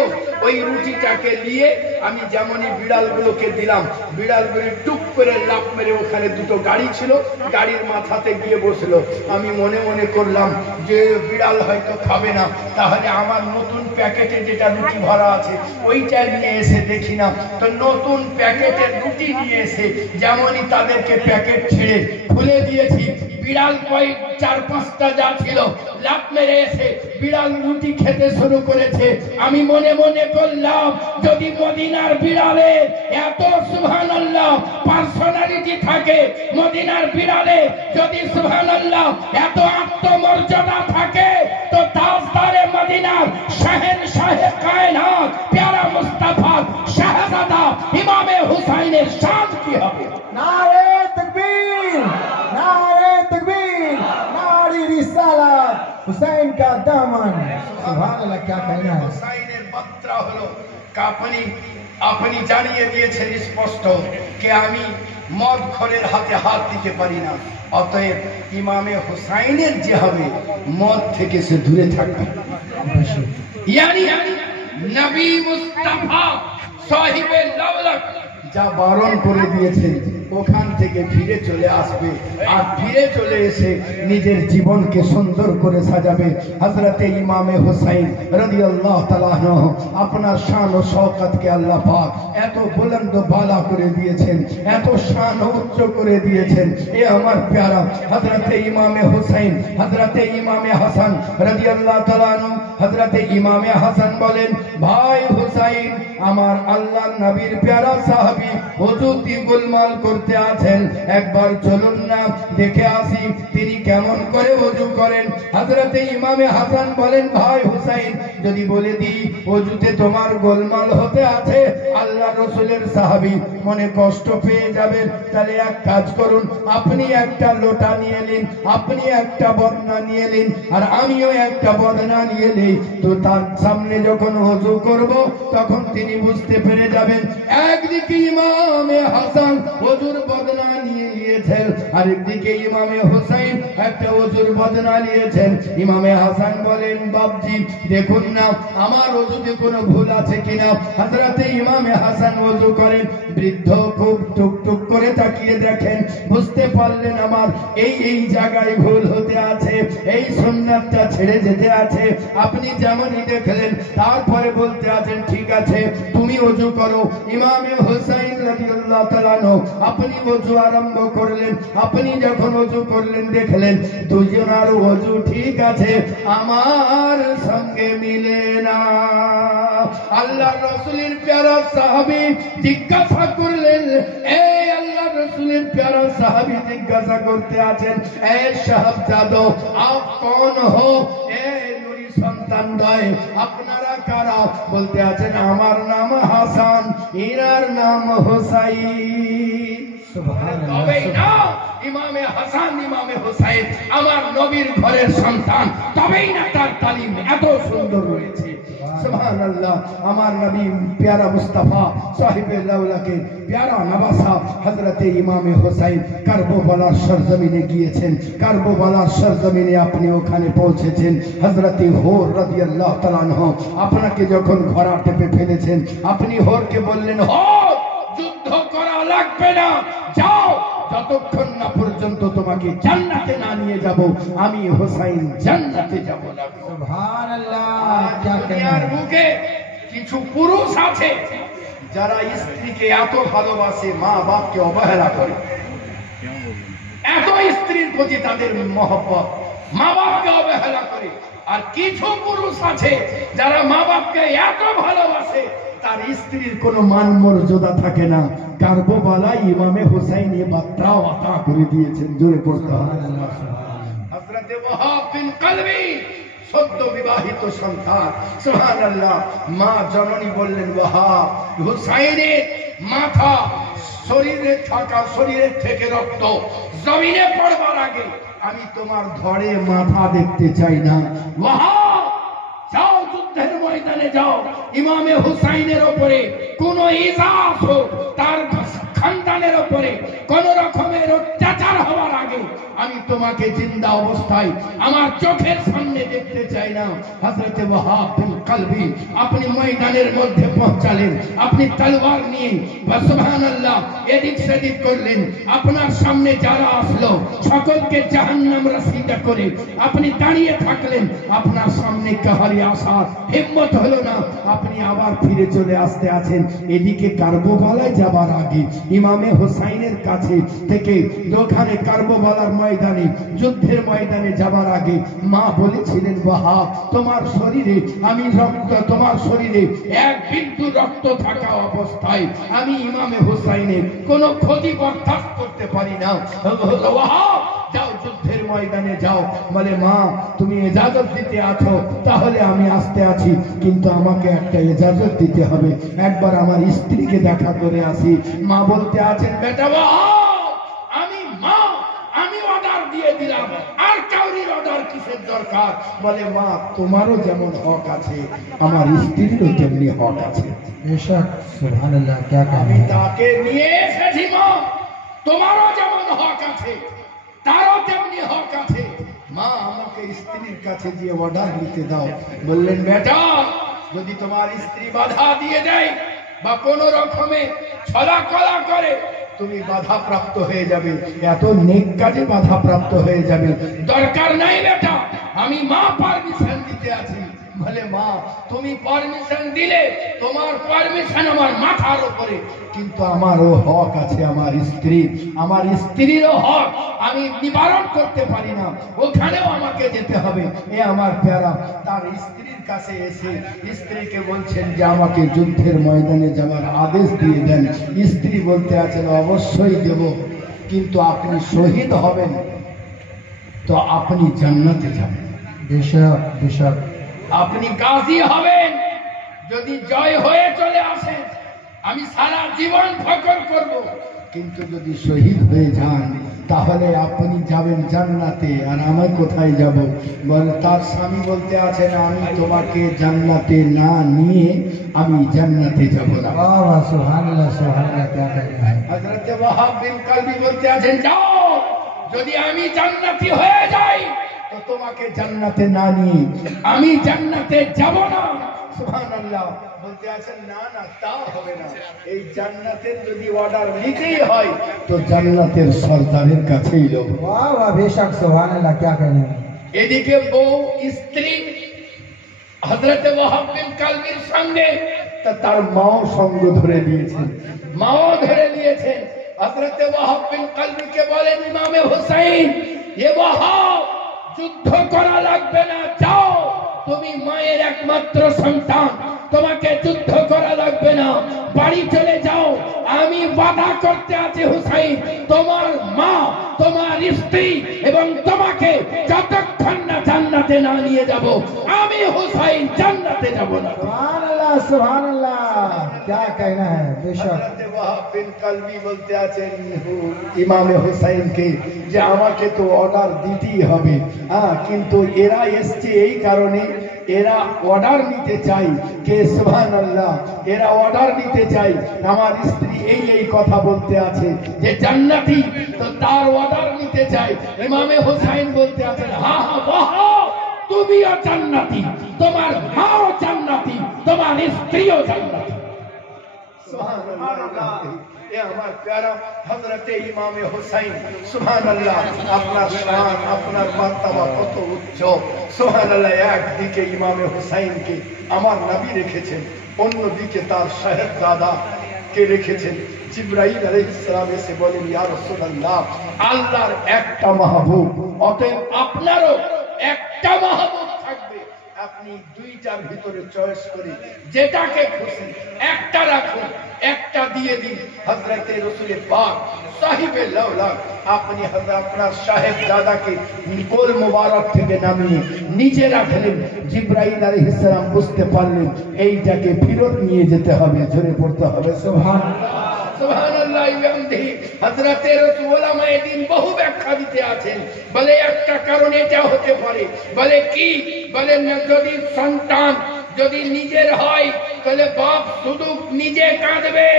ওই রুটিটাকে নিয়ে আমি যেমনই বিড়ালগুলোকে দিলাম, বিড়ালগুলি টুক করে লাফ মেরে ওখানে দুটো গাড়ি ছিল, গাড়ির মাথাতে গিয়ে বসলো। আমি মনে মনে করলাম যে বিড়াল হয়তো খাবে না, তাহলে আমার নতুন প্যাকেটে যেটা রুটি ভরা আছে ওইটা নিয়ে এসে দেখি না, তো নতুন প্যাকেটের রুটি নিয়ে এসে যেমনই তাদেরকে প্যাকেট ছেড়ে খুলে দিয়েছি, বিড়াল কয়েক 4-5টা যা ছিল লাফ মেরে এসে বিড়াল রুটি খেতে শুরু করেছে। আমি মনে মনে করলাম যদি মদিনার বিড়ালে এত সুবহানাল্লাহ পার্সোনালিটি থাকে, মদিনার বিড়ালে যদি সুবহানাল্লাহ এত আত্মমর্যাদা থাকে, তো তাজদারে মদিনার শাহেনশাহে কায়নাত প্যারা মুস্তাফা শাহজাদা ইমামে হুসাইনের শান কি হবে। नारे तकबीर, नारे तकबीर, नारी रिसालत, हुसैन का दामन। सुभान अल्लाह, क्या कहना है। হুসাইনের বার্তা হলো আপনি জানিয়ে দিয়েছেন স্পষ্ট যে আমি মদ খোরের হাতে হাত দিতে পারি না, অতএব ইমামে হুসাইনের যে হবে মদ থেকে সে দূরে থাকবে। ইয়ানি নবী মুস্তাফা সাহিবে লাউলাক যা বারণ করে দিয়েছেন ওখান থেকে ফিরে চলে আসবে, আর ফিরে চলে এসে নিজের জীবনকে সুন্দর করে সাজাবে। হযরতে ইমামে হুসাইন রাদিয়াল্লাহু তাআলা আনহু আপনার শান ও শওকতকে আল্লাহ পাক এত বুলন্দ বালা করে দিয়েছেন, এত শান উচ্চ করে দিয়েছেন। এ আমার প্যারা হযরতে ইমামে হুসাইন, হযরতে ইমামে হাসান রাদিয়াল্লাহু তাআলা আনহু, হযরতে ইমামে হাসান বলেন, ভাই হুসাইন আমার আল্লাহর নবীর প্যারা সাহাবী সাহাবী ওযুতে গোলমাল করতে আছেন, একবার চলুন না দেখে আসি তিনি কেমন করে ওযু করেন। হযরতে ইমামে হাসান বলেন, ভাই হুসাইন, যদি বলে দিই ওযুতে তোমার গোলমাল হতে আছে, আল্লাহ রাসূলের সাহাবী মনে কষ্ট পেয়ে যাবেন, তাহলে এক কাজ করুন, আপনি একটা লোটা নিয়ে নিন, আপনি একটা বদনা নিয়ে নিন, আর আমিও একটা বদনা নিয়ে নিই। তো তার সামনে যখন ওযু করব তখন তিনি বুঝতে পেরে যাবেন একদিকে ইমামে হাসান ওযুর বদনা নিয়ে নিয়েছেন, আরেকদিকে ইমামে হুসাইন একটা ওযুর বদনা নিয়েছেন। ইমামে হাসান বলেন, বাপজি দেখুন না আমার ওযুতে কোনো ভুল আছে কিনা। হযরতে ইমামে হাসান ওযু করেন, বৃদ্ধ খুব টুকটুক করে তাকিয়ে দেখেন, বুঝতে পারলেন আমার এই জায়গায় ভুল হতে আছে, এই সুন্নাতটা ছেড়ে যেতে আছে। আপনি যেমনই দেখলেন তারপরে বলতে আছেন, ঠিক আছে তুমি ওযু করো। ইমামে হুসাইন রাদিয়াল্লাহু তাআলা আনহু আপনি ওযু আরম্ভ করলেন, আপনি যখন ওযু করলেন দেখলেন দুজনের ওযু ঠিক আছে, আমার সঙ্গে মিলে না। আল্লাহর রাসূলের প্যারা সাহাবী জিজ্ঞাসা করলেন, এই আল্লাহর রাসূলের প্যারা সাহাবী জিজ্ঞাসা করতে আছেন, এ শাহজাদো আপ কौन हो, এ নূরি সন্তান দয় আপনারা কারা? বলতে আছেন, আমার নাম হাসান, ইনার নাম হুসাইন। তবেই না ইমামে হাসান ইমামে হুসাইন আমার নবীর ঘরের সন্তান, তবেই না তার তালিম এত সুন্দর রয়েছে। সুবহানাল্লাহ। আমার নবী প্যারা মুস্তাফা সাহিবে লাউলাকে প্যারা নবাসা হযরতে ইমামে হুসাইন কারবালার সরজমিনে গিয়েছেন। কারবালার সরজমিনে আপনি ওখানে পৌঁছেছেন। হযরতে হোর রাদিয়াল্লাহু তাআলা আনহু আপনাকে যখন ঘোড়া টেপে ফেলেছেন, আপনি হোরকে বললেন, হোর যুদ্ধ করা লাগবে না, যাও, যতক্ষণ না পর্যন্ত তোমাকে জান্নাতে না নিয়ে যাব আমি হুসাইন জান্নাতে যাব না। সুবহানাল্লাহ। দুনিয়ার বুকে কিছু পুরুষ আছে যারা স্ত্রীকে এত ভালোবাসে, মা বাপকে অবহেলা করে, এত স্ত্রীর প্রতি তাদের মহব্বত, মা বাপকে অবহেলা করে। আর কিছু পুরুষ আছে যারা মা বাপকে এত ভালোবাসে তার স্ত্রীর কোনো মান মর্যাদা থাকে না। কারবালায় ইমামে হুসাইন এ বার্তা আতা করে দিয়েছেন। জোরে পড়তে হবে। হযরতে ওয়াহাব বিন কলবি সদ্য বিবাহিত সন্তান, সুবহানাল্লাহ। মা জননী বললেন, ওয়াহাব হুসাইনের মাথা শরীরে থাকা, শরীরের থেকে রক্ত জমিনে পড়বার আগে আমি তোমার ধরে মাথা দেখতে চাই না। ওয়াহাব যাও, যুদ্ধের ময়দানে যাও, ইমামে হুসাইনের উপরে কোন ইজাজ হোক, তার খানদানের উপরে কোন রকমের অত্যাচার হওয়ার আগে আমি তোমাকে জিন্দা অবস্থায় আমার চোখের সামনে দেখতে চাই না। হযরতে ওয়াহাব বিন কলবি আপনি ময়দানের মধ্যে পৌঁছালেন, আপনি তলোয়ার নিয়ে সুবহানাল্লাহ এদিক সেদিক করলেন। আপনার সামনে যারা আসলো সকলকে জাহান্নাম রাসিদা করে আপনি দাঁড়িয়ে থাকলেন। আপনার সামনে কাহারি আসার হিম্মত হলো না, আপনি আবার ফিরে চলে আসতে আছেন। এদিকে কারবালায় যাবার আগে ইমামে হুসাইনের কাছে থেকে ওখানে কারবালার ময়দানে, যুদ্ধের ময়দানে যাবার আগে মা বলেছিলেন, ওয়াহাব তোমার শরীরে আমি রক্ত, তোমার শরীরে এক বিন্দু রক্ত থাকা অবস্থায় আমি ইমামে হুসাইনের কোনো ক্ষতি বরদাস্ত করতে পারি না। ওয়াহাব যাও, যুদ্ধের ময়দানে যাও। বলে, মা তুমি ইজাজত দিতে আছো, তাহলে আমি আসতে আছি, কিন্তু আমাকে একটা ইজাজত দিতে হবে, একবার আমার স্ত্রীকে দেখা করে আসি। মা বলতে আছেন, বেটা ওয়াহাব আমি মা, আমি অর্ডার দিয়ে দিলাম, আর কাউরির অর্ডার কিসের দরকার? বলে, মা তোমারও যেমন হক আছে আমার স্ত্রীরও তেমনি হক আছে। बेशक সুবহানাল্লাহ। আমি তাকে নিয়ে এসেছি মা, তোমারও যেমন হক আছে তারও তেমনি হক আছে। মা আমাকে স্ত্রীর কাছে গিয়ে অর্ডার নিতে দাও। বললেন, বেটা যদি তোমার স্ত্রী বাধা দিয়ে দেয় বা কোন রকমে ছলাকলা করে তুমি বাধা প্রাপ্ত হয়ে যাবে, এত নেক কাজে বাধা প্রাপ্ত হয়ে যাবে। দরকার নাই বেটা, আমি মা পারমিশন দিতে আছি, বলে মা তুমি পারমিশন দিলে, তোমার পারমিশন আমার মাথার উপরে, কিন্তু আমারও হক আছে, আমার স্ত্রীরও হক আমি নিবারণ করতে পারি না, ওখানেও আমাকে যেতে হবে। এ আমার প্যারা তার স্ত্রীর কাছে এসে স্ত্রীকে বলছেন যে আমাকে যুদ্ধের ময়দানে যাওয়ার আদেশ দিয়ে দেন। স্ত্রী বলতে আছেন অবশ্যই দেব, কিন্তু আপনি শহীদ হবেন তো আপনি জান্নাতে যাবেন। বেশক আপনি গাজী হবেন, যদি জয় হয়ে চলে আসেন আমি সারা জীবন ফকর করব, কিন্তু যদি শহীদ হয়ে যান তাহলে আপনি যাবেন জান্নাতে, আর আমি কোথায় যাব? বলে তার স্বামী বলতে আছেন আমি তোমাকে জান্নাতে না নিয়ে আমি জান্নাতে যাব না। সুবহানাল্লাহ সুবহানাল্লাহ, क्या कहना है। হযরত ওয়াহাব বিন কালবি বলতে আছেন যাও, যদি আমি জান্নাতি হয়ে যাই তো তোমাকে জান্নাতে না নিয়ে আমি জান্নাতে যাব না। সুবহানাল্লাহ। বলতে আছেন না না তা হবে না, এই জান্নাতের যদি অর্ডার নিতেই হয় তো জান্নাতের সরদারের কাছেই লোক। वाह वाह बेशक सुबहानअल्लाह, क्या कहना है। এদিকে বউ স্ত্রী হযরত ওয়াহাব বিন কালবির সঙ্গে তার মাও সঙ্গ ধরে নিয়েছেন, হযরত ওয়াহাব বিন কালবিকে বলেন ইমামে হুসাইন এ ওয়াহাব যুদ্ধ করা লাগবে না, যাও তুমি মায়ের একমাত্র সন্তান, তোমাকে যুদ্ধ করা লাগবে না, বাড়ি চলে যাও। আমি ওয়াদা করতে আছি হুসাইন, তোমার মা তোমার স্ত্রী এবং তোমাকে যতক্ষণ না জান্নাতে না নিয়ে যাব আমি হুসাইন জান্নাতে যাব না। सुभानअल्लाह सुभानअल्लाह, क्या कहना है। बेशक ওয়াহাব বিন কালবি বলতে আছেন ইমামে হুসাইনকে যে আমাকে তো অর্ডার দিতেই হবে, কিন্তু এরা এসছে এই কারণে, এরা অর্ডার নিতে চাই কে সুবহানাল্লাহ, এরা অর্ডার নিতে চাই আমার স্ত্রী এই কথা বলতে আছে যে জান্নাতি, তো তার অর্ডার নিতে চাই। ইমামে হুসাইন বলতে আছেন হ্যাঁ ওয়াহাব তুমিও জান্নাতি, তোমার মাও জান্নাতি, তোমার স্ত্রীও জান্নাতি। সুবহানাল্লাহ। এ আমার প্যারা হযরতে ইমামে হুসাইন, সুবহানাল্লাহ, আপনার শান আপনার মার্তবা কত উচ্চ। সুবহানাল্লাহ। একদিকে ইমামে হুসাইনকে আমার নবী রেখেছেন, অন্যদিকে তার শাহেদজাদা কে রেখেছেন। জিবরাইল আলাইহিস সালাম এসে বলেন ইয়া রাসূলুল্লাহ আল্লাহর একটা মাহবুব, অতএব আপনারও একটা মাহবুব থাকবে, আপনি দুইটার ভিতরে চয়েস করে যেটাকে খুশি একটা রাখুন, একটা দিয়ে দিন। হযরতে রাসূল পাক সাহিবে লাউলাক আপনি আপনার শাহেদজাদাকে কোল মুবারক থেকে নামিয়ে নিচে রাখলেন। জিবরাইল আলাইহিস সালাম বুঝতে পারলেন এইটাকে ফেরত নিয়ে যেতে হবে, জোরে পড়তে হবে সুবহানাল্লাহ সুবহানাল্লাহ। হযরতে রাসূল ওলামায়ে দ্বীন বহু ব্যাখ্যা দিতে আছেন, বলে একটা কারণ এটা হতে পারে, বলে কি, বলে যদি সন্তান যদি নিজের হয় তাহলে বাপ শুধু নিজে কাঁদবে,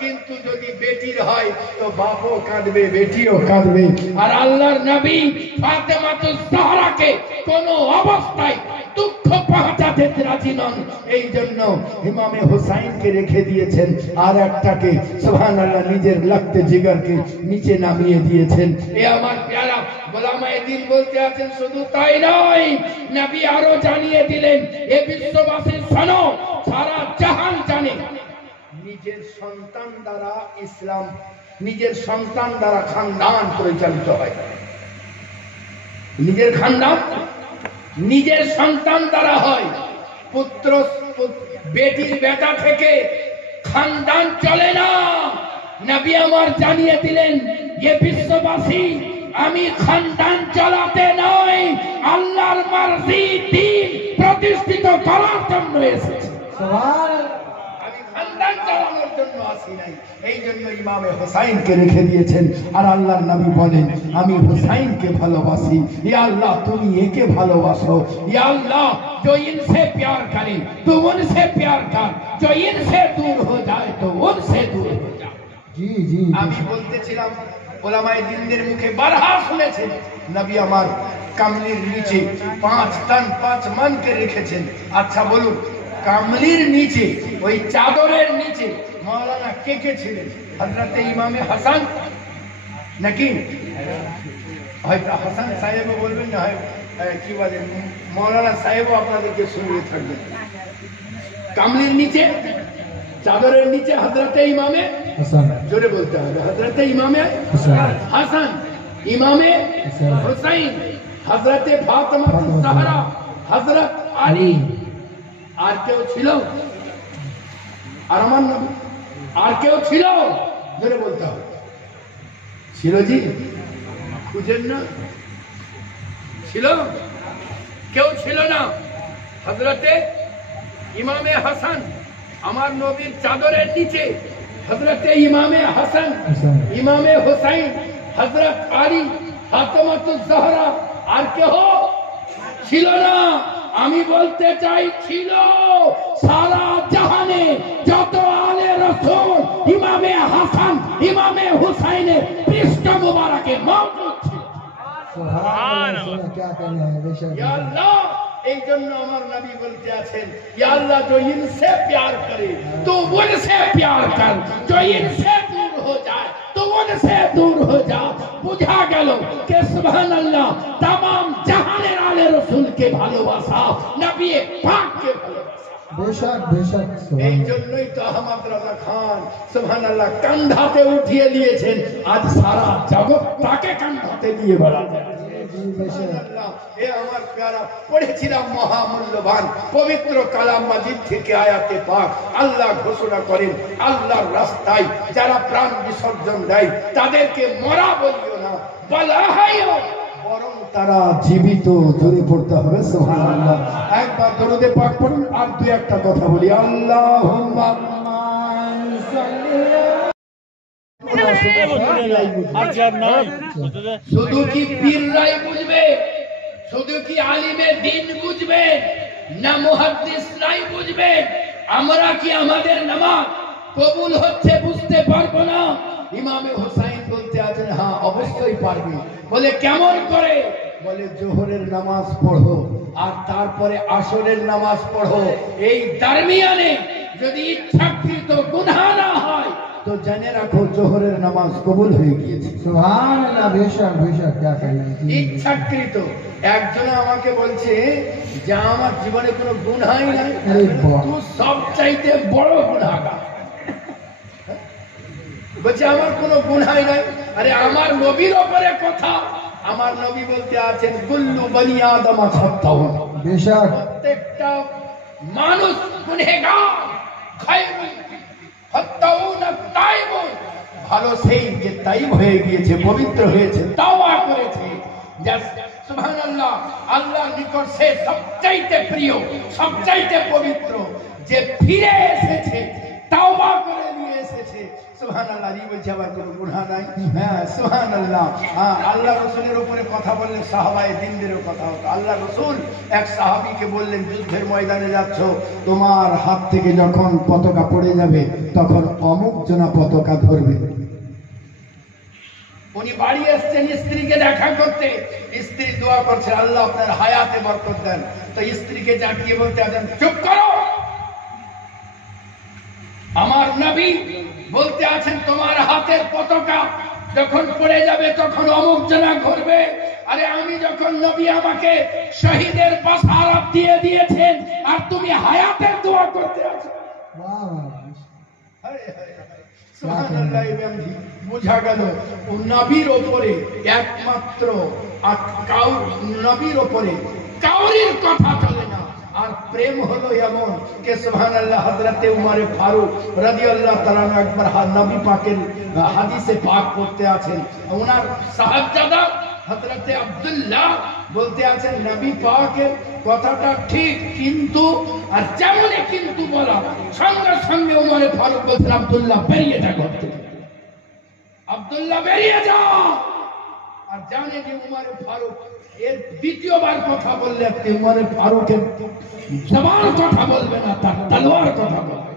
কিন্তু যদি বেটির হয় তো বাপও কাঁদবে বেটিও কাঁদবে। আর আল্লাহর নবী ফাতেমাতুজ জাহরাকে কোনো অবস্থায় দুঃখ পৌঁছাতে রাজি নন, এই জন্য ইমামে হুসাইনকে রেখে দিয়েছেন, আর একটাকে সুবহানাল্লাহ নিজের লাগতে জিগারকে নিচে নামিয়ে দিয়েছেন। এ আমার প্যারা ওলামায়ে দ্বীন বলতে আছেন শুধু তাই নয়, নবী আরো জানিয়ে দিলেন এ বিশ্ববাসী শোনো, সারা জাহান জানে নিজের সন্তান দ্বারা ইসলাম, নিজের সন্তান দ্বারা খানদান পরিচালিত হয়, নিজের খানদান নিজের সন্তান দ্বারা হয়। পুত্র বেটির বেটা থেকে খানদান চলে না। নবী আমার জানিয়ে দিলেন এ বিশ্ববাসী আমি খানদান চালাতে নয়, আল্লাহর মার্জি দ্বীন প্রতিষ্ঠিত করার জন্য এসেছি, আমি খানদান চালানোর জন্য আসি নাই। এই জন্য ইমামে হুসাইনকে রেখে দিয়েছেন। আর আল্লাহর নবী বলেন আমি হুসাইনকে ভালোবাসি, ইয়া আল্লাহ তুমি একে ভালোবাসো, ইয়া আল্লাহ जो इनसे प्यार करे तो उनसे प्यार कर, जो इनसे दूर हो जाए तो उनसे दूर हो जाए। जी जी আমি বলতেছিলাম ওলামায়ে দ্বীনদের মুখে বারহা শুনেছেন নবী আমার কামলির নিচে 5 টন 5 মনকে রেখেছেন। আচ্ছা বলুন কামলির নিচে ওই চাদরের নিচে মাওলানা কে কে ছিলেন? হযরতে ইমামে হাসান নাকি হয় হাসান সাহেব বলবেন না, হয় কি বলে মৌলানা সাহেবও আপনাদেরকে শুনিয়ে থাকবেন। কামলির নিচে চাদরের নিচে হযরতে ইমামে হাসান, জোরে বলতে হবে, হযরতে ইমামে হাসান, ইমামে হুসাইন, হযরতে ফাতেমা জাহরা, হযরত আলী। আর কেউ ছিল? আর আমার নবী আর কেউ ছিল? জোরে বলতে হবে। ছিল জি? খুঁজেন না, ছিল? কেউ ছিল না। হযরতে ইমামে হাসান, আমার নবীর চাদরের নিচে হযরতে ইমামে হাসান, ইমামে হুসাইন, হযরত আলী, ফাতেমাতুজ জাহরা। আর কেউ ছিল না। আমি বলতে চাই ছিল। সারা জাহানে যত আলে রাসূল ইমামে হাসান, ইমামে হুসাইনের পৃষ্ঠ মুবারকে মওজুদ ছিল। সুবহানাল্লাহ, क्या कहना है बेशक। या अल्लाह, এই জন্য আমার নবী বলতে আছেন, या अल्लाह जो इनसे प्यार करे तो उनसे प्यार कर, जो इनसे दूर हो जाए तो उनसे दूर हो जा। বুঝা গেল কে সুবহানাল্লাহ तमाम জাহানের আলে রাসূলকে ভালোবাসা, নবী পাককে ভালোবাসা। बेशक बेशक। এই জন্যই তো আহমদ রাজা খান সুবহানাল্লাহ কাঁধাতে উঠিয়ে নিয়েছেন। আজ সারা জগৎ তাকে কাঁধাতে নিয়ে বেড়াতে। সুবহানাল্লাহ। এ আমার প্যারা পড়েছিলাম মহামূল্যবান পবিত্র কালাম মাজিদ থেকে আয়াতে পাক। আল্লাহ ঘোষণা করেন, আল্লাহর রাস্তায় যারা প্রাণ বিসর্জন দেয় তাদেরকে মরা বলিও না, বলা হয় বরং তারা জীবিত। জোরে পড়তে হবে সুবহানাল্লাহ। একবার দরুদে পাক পড়ুন। আর দুই একটা কথা বলি, আল্লাহুম্মা শুধু কি পীররাই বুঝবে, শুধু কি আলিমে দ্বীন বুঝবে, না মুহাদ্দিসরাই বুঝবে? আমরা কি আমাদের নামাজ কবুল হচ্ছে বুঝতে পারবো না? ইমামে হুসাইন বলতে আছেন, হ্যাঁ অবশ্যই পারবে। বলে কেমন করে? বলে জোহরের নামাজ পড়ো আর তারপরে আসরের নামাজ পড়ো। এই দারমিয়ানে যদি ইচ্ছাকৃত গুনাহ না হয় তো জেনে রাখো জোহরের নামাজ কবুল হয়ে গিয়েছে। সুবহানাল্লাহ, বেশক বেশক। क्या कहना है। ইচ্ছাকৃত। একজন আমাকে বলছে যে আমার জীবনে কোনো গুনাহই নাই। তুই সবচাইতে বড় গুনাহগার। বলছে আমার কোনো গুনাহই নাই। আরে আমার নবীর উপরে কথা। আমার নবী বলতে আছেন, কুল্লু বনি আদম খাতাউন। বেশক। প্রত্যেকটা মানুষ গুনাহগার। খায়রুল খাতাউন তাইবুন। ভালো সেই যে তাইব হয়ে গিয়েছে, পবিত্র হয়েছে, তাওবা করেছে। সুবহানাল্লাহ। আল্লাহর নিকট সে সবচাইতে প্রিয়, সবচাইতে পবিত্র, যে ফিরে এসেছে, তাওবা করে নিয়ে এসেছে। সুবহানাল্লাহ। এই বলছে আবার কোনো গুনাহ নাই। হ্যাঁ সুবহানাল্লাহ। হ্যাঁ, আল্লাহ রাসূলের উপরে কথা বললে সাহাবায়ে দ্বীনদেরও কথা হতো। আল্লাহ রাসূল এক সাহাবীকে বললেন, যুদ্ধের ময়দানে যাচ্ছ, তোমার হাত থেকে যখন পতাকা পড়ে যাবে তখন অমুক জনা পতাকা ধরবে। উনি বাড়ি এসছেন স্ত্রীকে দেখা করতে। স্ত্রী দোয়া করছে, আল্লাহ আপনার হায়াতে বরকত দেন। তো স্ত্রীকে জাকিয়ে বলতে আছেন, চুপ করো। আমার নবী বলতে আছেন, তোমার হাতের পতাকা যখন পড়ে যাবে তখন অমুক জনা ঘুরবে। আরে আমি যখন নবী আমাকে শহীদের বাশারাত দিয়ে দিয়েছেন আর তুমি হায়াতের দোয়া করতে আছো। সুবহানাল্লাহ। বুঝা গেল নবীর ওপরে একমাত্র নবীর ওপরে কাউরির কথা চলে না। আর প্রেম হলো এমন কে সুবহানাল্লাহ হযরতে উমর ফারুক রাদিয়াল্লাহু তাআলা একবার নবী পাকের হাদিসে পাক করতে আছেন। ওনার সাহাবজাদা হযরতে আব্দুল্লাহ বলতে আছেন, নবী পাকের কথাটা ঠিক, কিন্তু আর যেমনই কিন্তু বলা সঙ্গে সঙ্গে উমর ফারুক বলছেন, আব্দুল্লাহ বেরিয়ে যা ঘর থেকে, আব্দুল্লাহ বেরিয়ে যা। আর জানে যে উমর ফারুক এর দ্বিতীয়বার কথা বললে আপনি উমর ফারুকের জবান কথা বলবে না, তার তলোয়ার কথা বলবে।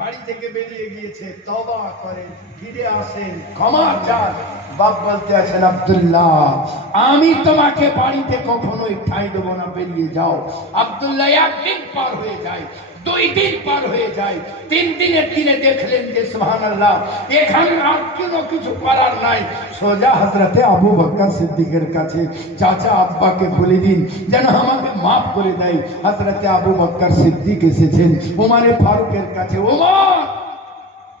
বাড়ি থেকে বেরিয়ে গিয়েছে, তওবা করেন, ফিরে আসেন, ক্ষমা চান। বাপ বলতে আছেন, আব্দুল্লাহ আমি তোমাকে বাড়িতে কখনোই ঠাঁই দেবো না, বেরিয়ে যাও। আব্দুল্লাহ একদিন পার হয়ে যায়, 2 দিন পার হয়ে যায়, 3 দিনের দিনে দেখলেন যে সুবহানাল্লাহ এখানে আর কোনো কিছু করার নাই, সোজা হযরতে আবু বকর সিদ্দিকের কাছে চাচা আব্বাকে বলে দিন যেন আমাকে মাফ করে দেয়। হযরতে আবু বকর সিদ্দিক এসেছেন ওমরে ফারুকের কাছে, ওমর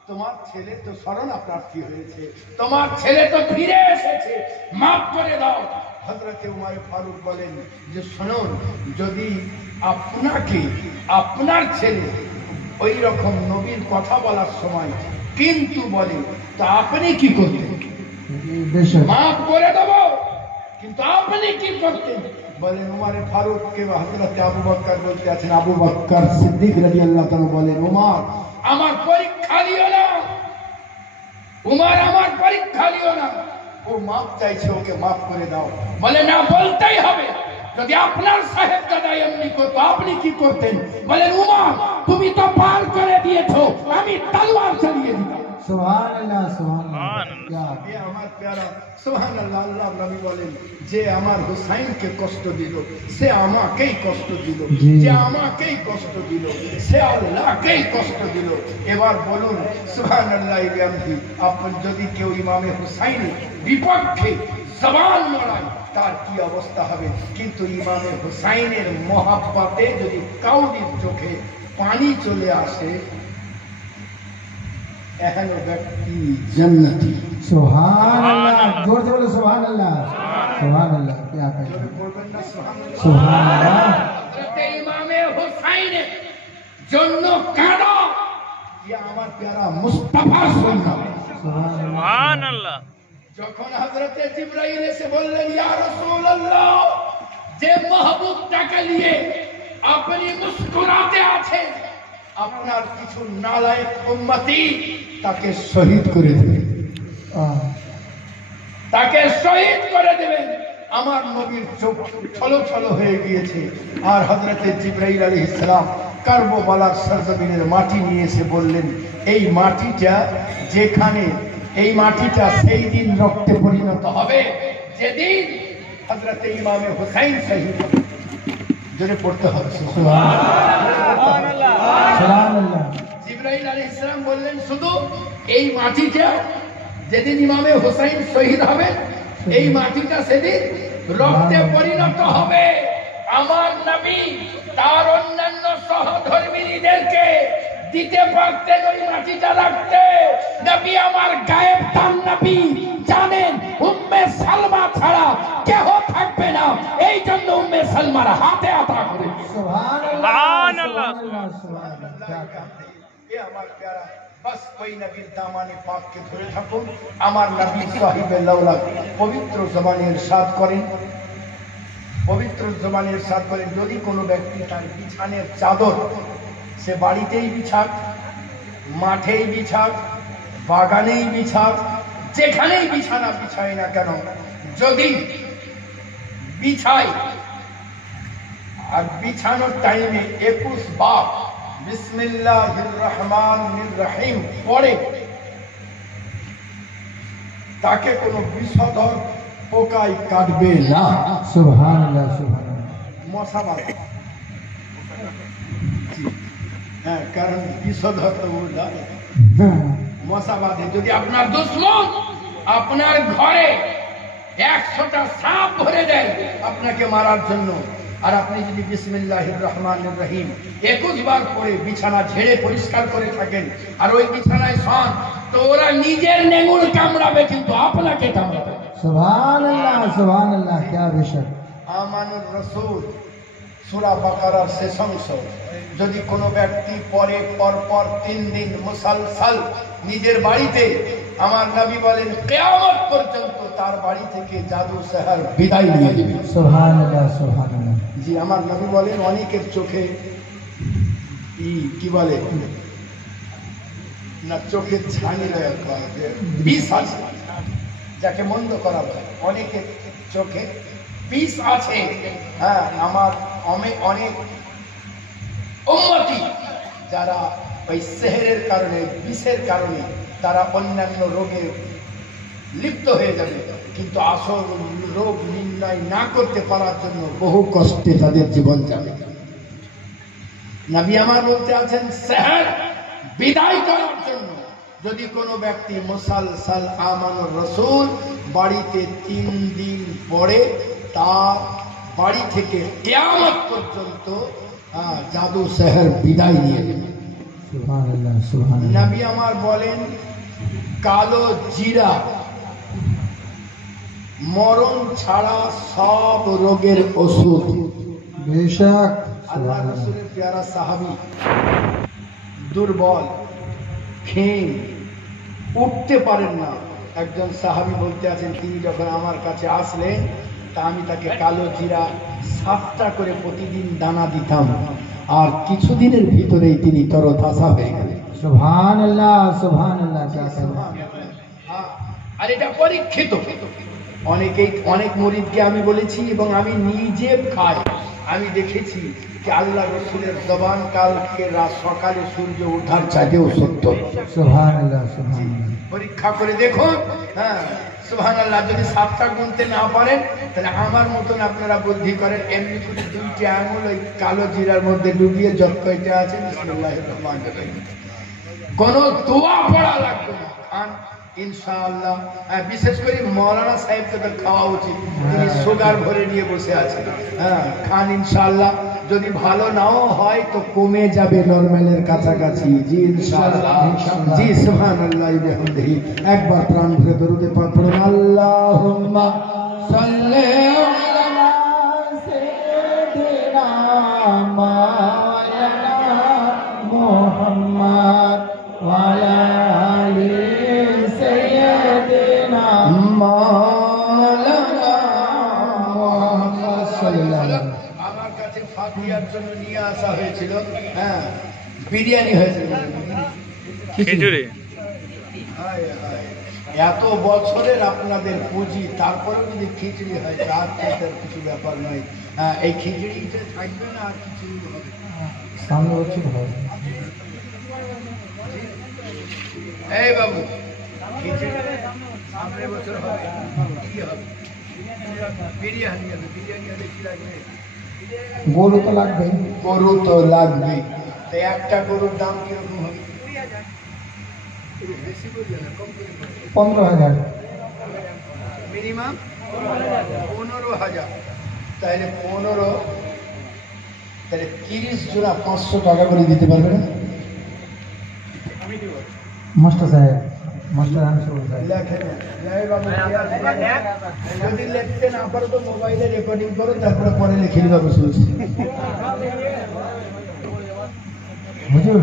তোমার ছেলে তো শরণাপ্রার্থী হয়েছে, তোমার ছেলে তো ফিরে এসেছে, মাফ করে দাও। হযরতে উমরে ফারুক বলেন যে শুনুন, যদি আপনাকে আপনার ছেলে ওই রকম নবীর কথা বলার সময় কিন্তু বলে তা আপনি কি করতেন? মাফ করে দেব, কিন্তু আপনি কি করতেন? বলেন উমরে ফারুককে হযরতে আবু বকর বলতে আছেন, আবু বকর সিদ্দিক রাদিয়াল্লাহু তাআলা বলেন, উমর আমার পরীক্ষা নিও না, উমর আমার পরীক্ষা নিও না, ও মাফ চাইছে, ওকে মাফ করে দাও। বলে না, বলতেই হবে, যদি আপনার সাহেব দাদা এমনি করতো আপনি কি করতেন? বলেন উমর তুমি তো পার করে দিয়েছো, আমি তলোয়ার চালিয়ে দিতাম। সুবহানাল্লাহ সুবহানাল্লাহ। আমার প্যারা সুবহানাল্লাহ। আল্লাহ নবী বলেন যে আমার হুসাইনকে কষ্ট দিল সে আমাকেই কষ্ট দিল, যে আমাকেই কষ্ট দিল সে আল্লাহকেই কষ্ট দিল। এবার বলুন সুবহানাল্লাহ বিহামদি, আপনি যদি কেউ ইমামে হুসাইনের বিপক্ষে জবান লড়ায় তার কি অবস্থা হবে? কিন্তু ইমামে হুসাইনের মহাব্বতে যদি কাউরির চোখে পানি চলে আসে, এহেন ব্যক্তি জান্নাতি। সুবহানাল্লাহ, জোর से बोलो সুবহানাল্লাহ সুবহানাল্লাহ। क्या कहते हैं সুবহানাল্লাহ। হযরত ইমামে হুসাইনের জন্য কাঁদো, ये আমার প্যারা মুস্তাফা সুন্নাত। সুবহানাল্লাহ। যখন হযরতে জিবরাইল এসে বললেন ইয়া রাসূলুল্লাহ, যে মাহবুবটাকে নিয়ে আপনি মুস্কুরাতে আছেন, আপনার কিছু নালায়েক উম্মতি তাকে শহীদ করে দেবেন, তাকে শহীদ করে দেবেন। আমার নবীর চোখ ছলছল হয়ে গিয়েছে। আর হযরতে জিবরাইল আলাইহিস সালাম কারবালার সরজমিনের মাটি নিয়ে এসে বললেন, এই মাটিটা যেখানে, এই মাটিটা সেই দিন রক্তে পরিণত হবে যেদিন হযরতে ইমামে হুসাইন শহীদ হবে। জোরে পড়তে হবে সুবহানাল্লাহ সুবহানাল্লাহ। জিবরাইল আলাইহিস সালাম বললেন, শুধু এই মাটিটা যেদিন ইমামে হুসাইন শহীদ হবে, এই মাটিটা সেদিন রক্তে পরিণত হবে। আমার নবী তার অন্যান্য সহধর্মিনীদেরকে দিতে পারতেন ওই মাটিটা রাখতে। নবী আমার গায়েব তার নবী জানেন উম্মে সালমা ছাড়া কেহ থাকবে না, এই জন্য উম্মে সালমার হাতে আতা করে। সুবহানাল্লাহ সুবহানাল্লাহ। এ আমার প্যারা, बस कोई नबी दामाने पाक के धरे থাকুন। আমার নবী সাহিবে লাউলাক পবিত্র জবানে ইরশাদ করেন, পবিত্র জবানে ইরশাদ করেন, যদি কোনো ব্যক্তি তার বিছানের চাদর সে বাড়িতেই বিছাক, মাঠেই বিছাক, বাগানেই বিছাক, যেখানেই বিছানা বিছায় না কেন, যদি বিছায় আর বিছানোর টাইমে 21 বার বিসমিল্লাহির রহমানির রহিম পড়ে, তাকে কোনো বিষধর পোকাই কাটবে না। সুবহানাল্লাহ সুবহানাল্লাহ। মশা বাঁধে, হ্যাঁ, কারণ বিষধর তো মশা বাঁধে। যদি আপনার দুশমন আপনার ঘরে 100টা সাপ ভরে দেয় আপনাকে মারার জন্য, আর আপনি যদি বিসমিল্লাহির রহমানির রহিম 21 বার পড়ে বিছানা ঝেড়ে পরিষ্কার করে থাকেন আর ওই বিছানায় শোন, তো ওরা নিজের নেঙুল কামড়াবে কিন্তু আপনাকে কামড়াবে। সুবহানাল্লাহ সুবহানাল্লাহ। क्या बेशक। আমানুর রাসূল সূরা বাকারার শেষ অংশ, যদি কোনো ব্যক্তি পরে পরপর 3 দিন মুসালসাল নিজের বাড়িতে, আমার নবী বলেন কিয়ামত পর্যন্ত তার বাড়ি থেকে জাদু সেহর বিদায় নিয়ে যাবে। সুবহানাল্লাহ সুবহানাল্লাহ। জি, আমার নবী বলেন অনেকের চোখে কি বলে না, চোখের ছানি বিষ আছে, যাকে মন্দ করা হয়, অনেকের চোখে বিষ আছে। হ্যাঁ, আমার অনেক উম্মতি যারা ওই সেহরের কারণে, বিষের কারণে তারা অন্যান্য রোগে লিপ্ত হয়ে যাবে, কিন্তু আসল রোগ নির্ণয় না করতে পারার জন্য বহু কষ্টে তাদের জীবন যাবে। নবী আমার বলতে আছেন সেহর বিদায় করার জন্য যদি কোনো ব্যক্তি মুসালসাল আমানুর রাসূল বাড়িতে 3 দিন পরে তার বাড়ি থেকে কিয়ামত পর্যন্ত জাদু সেহর বিদায় নিয়ে নেবে। সুবহানাল্লাহ সুবহানাল্লাহ। নবী আমার বলেন কালো জিরা মরণ ছাড়া সব রোগের ওষুধ। বেশক আল্লাহ রাসূলের প্যারা সাহাবী দুর্বল ক্ষীণ উঠতে পারেন না, একজন সাহাবী বলতে আছেন তিনি যখন আমার কাছে আসলেন তা আমি তাকে কালো জিরা 7টা করে প্রতিদিন দানা দিতাম আর কিছুদিনের ভিতরেই তিনি তরতাজা হয়ে গেলেন। সুবহানাল্লাহ সুবহানাল্লাহ। আর এটা পরীক্ষিত। অনেক মুরিদকে আমি বলেছি এবং আমি নিজে খাই, আমি দেখেছি যে আল্লাহ রসুলের জবান কালকে রাত সকালে সূর্য ওঠার চাইতেও সত্য। সুবহানাল্লাহ সুবহানাল্লাহ। পরীক্ষা করে দেখুন। সুবহানাল্লাহ। যদি 7টা গুনতে না পারেন তাহলে আমার মতন আপনারা বুদ্ধি করেন, এমনি করে 2টি আঙুল ওই কালো জিরার মধ্যে ডুবিয়ে যত কয়টা আছে বিসমিল্লাহির রহমানির রহিম কোনো দোয়া পড়া লাগবে না, খান ইনশাআল্লাহ। বিশেষ করে মৌলানা সাহেবকে তো খাওয়া উচিত, তিনি সুগার ভরে নিয়ে বসে আছেন। খান ইনশাআল্লাহ। যদি ভালো নাও হয় তো কমে যাবে নরমালের কাছাকাছি। জি ইনশাআল্লাহ। জি সুবহানাল্লাহ বিহামদিহি। একবার প্রাণ ভরে দরুদে পাক পড়ুন। আল্লাহুম্মা সাল্লি আলা সাইয়্যিদিনা মাওলানা মুহাম্মদ ওয়া আলা আলি সাইয়্যিদিনা মাওলানা মুহাম্মদ সাল্লাল্লাহু আলাইহি ওয়াসাল্লাম। আমার কাছে ফাতিহার জন্য নিয়ে আসা হয়েছিল, বিরিয়ানি হয়েছিল, খিচুড়ি। এত বছরের আপনাদের পুঁজি, তারপরে যদি খিচুড়ি হয় তার কিছু ব্যাপার নয়। এই খিচুড়ি থাকবে না আর কিছু হবে সামনে বছর হবে। এই বাবু খিচুড়ি সামনের বছর হবে, কি হবে? বিরিয়ানি হবে। বিরিয়ানি হলে কি লাগবে? গরু তো লাগবে। গরু তো লাগবে। তো একটা গরুর দাম কিরকম হবে? 15,000 মিনিমাম 15,000। তাহলে 15, তাহলে 30 জোড়া 500 টাকা করে দিতে পারবে না? মাস্টার সাহেব, মাস্টার আনসার সাহেব লেখেন। যদি লিখতে না পারো তো মোবাইলে রেকর্ডিং করো, তারপরে পরে লিখে দিবা। বসে বসে হুজুর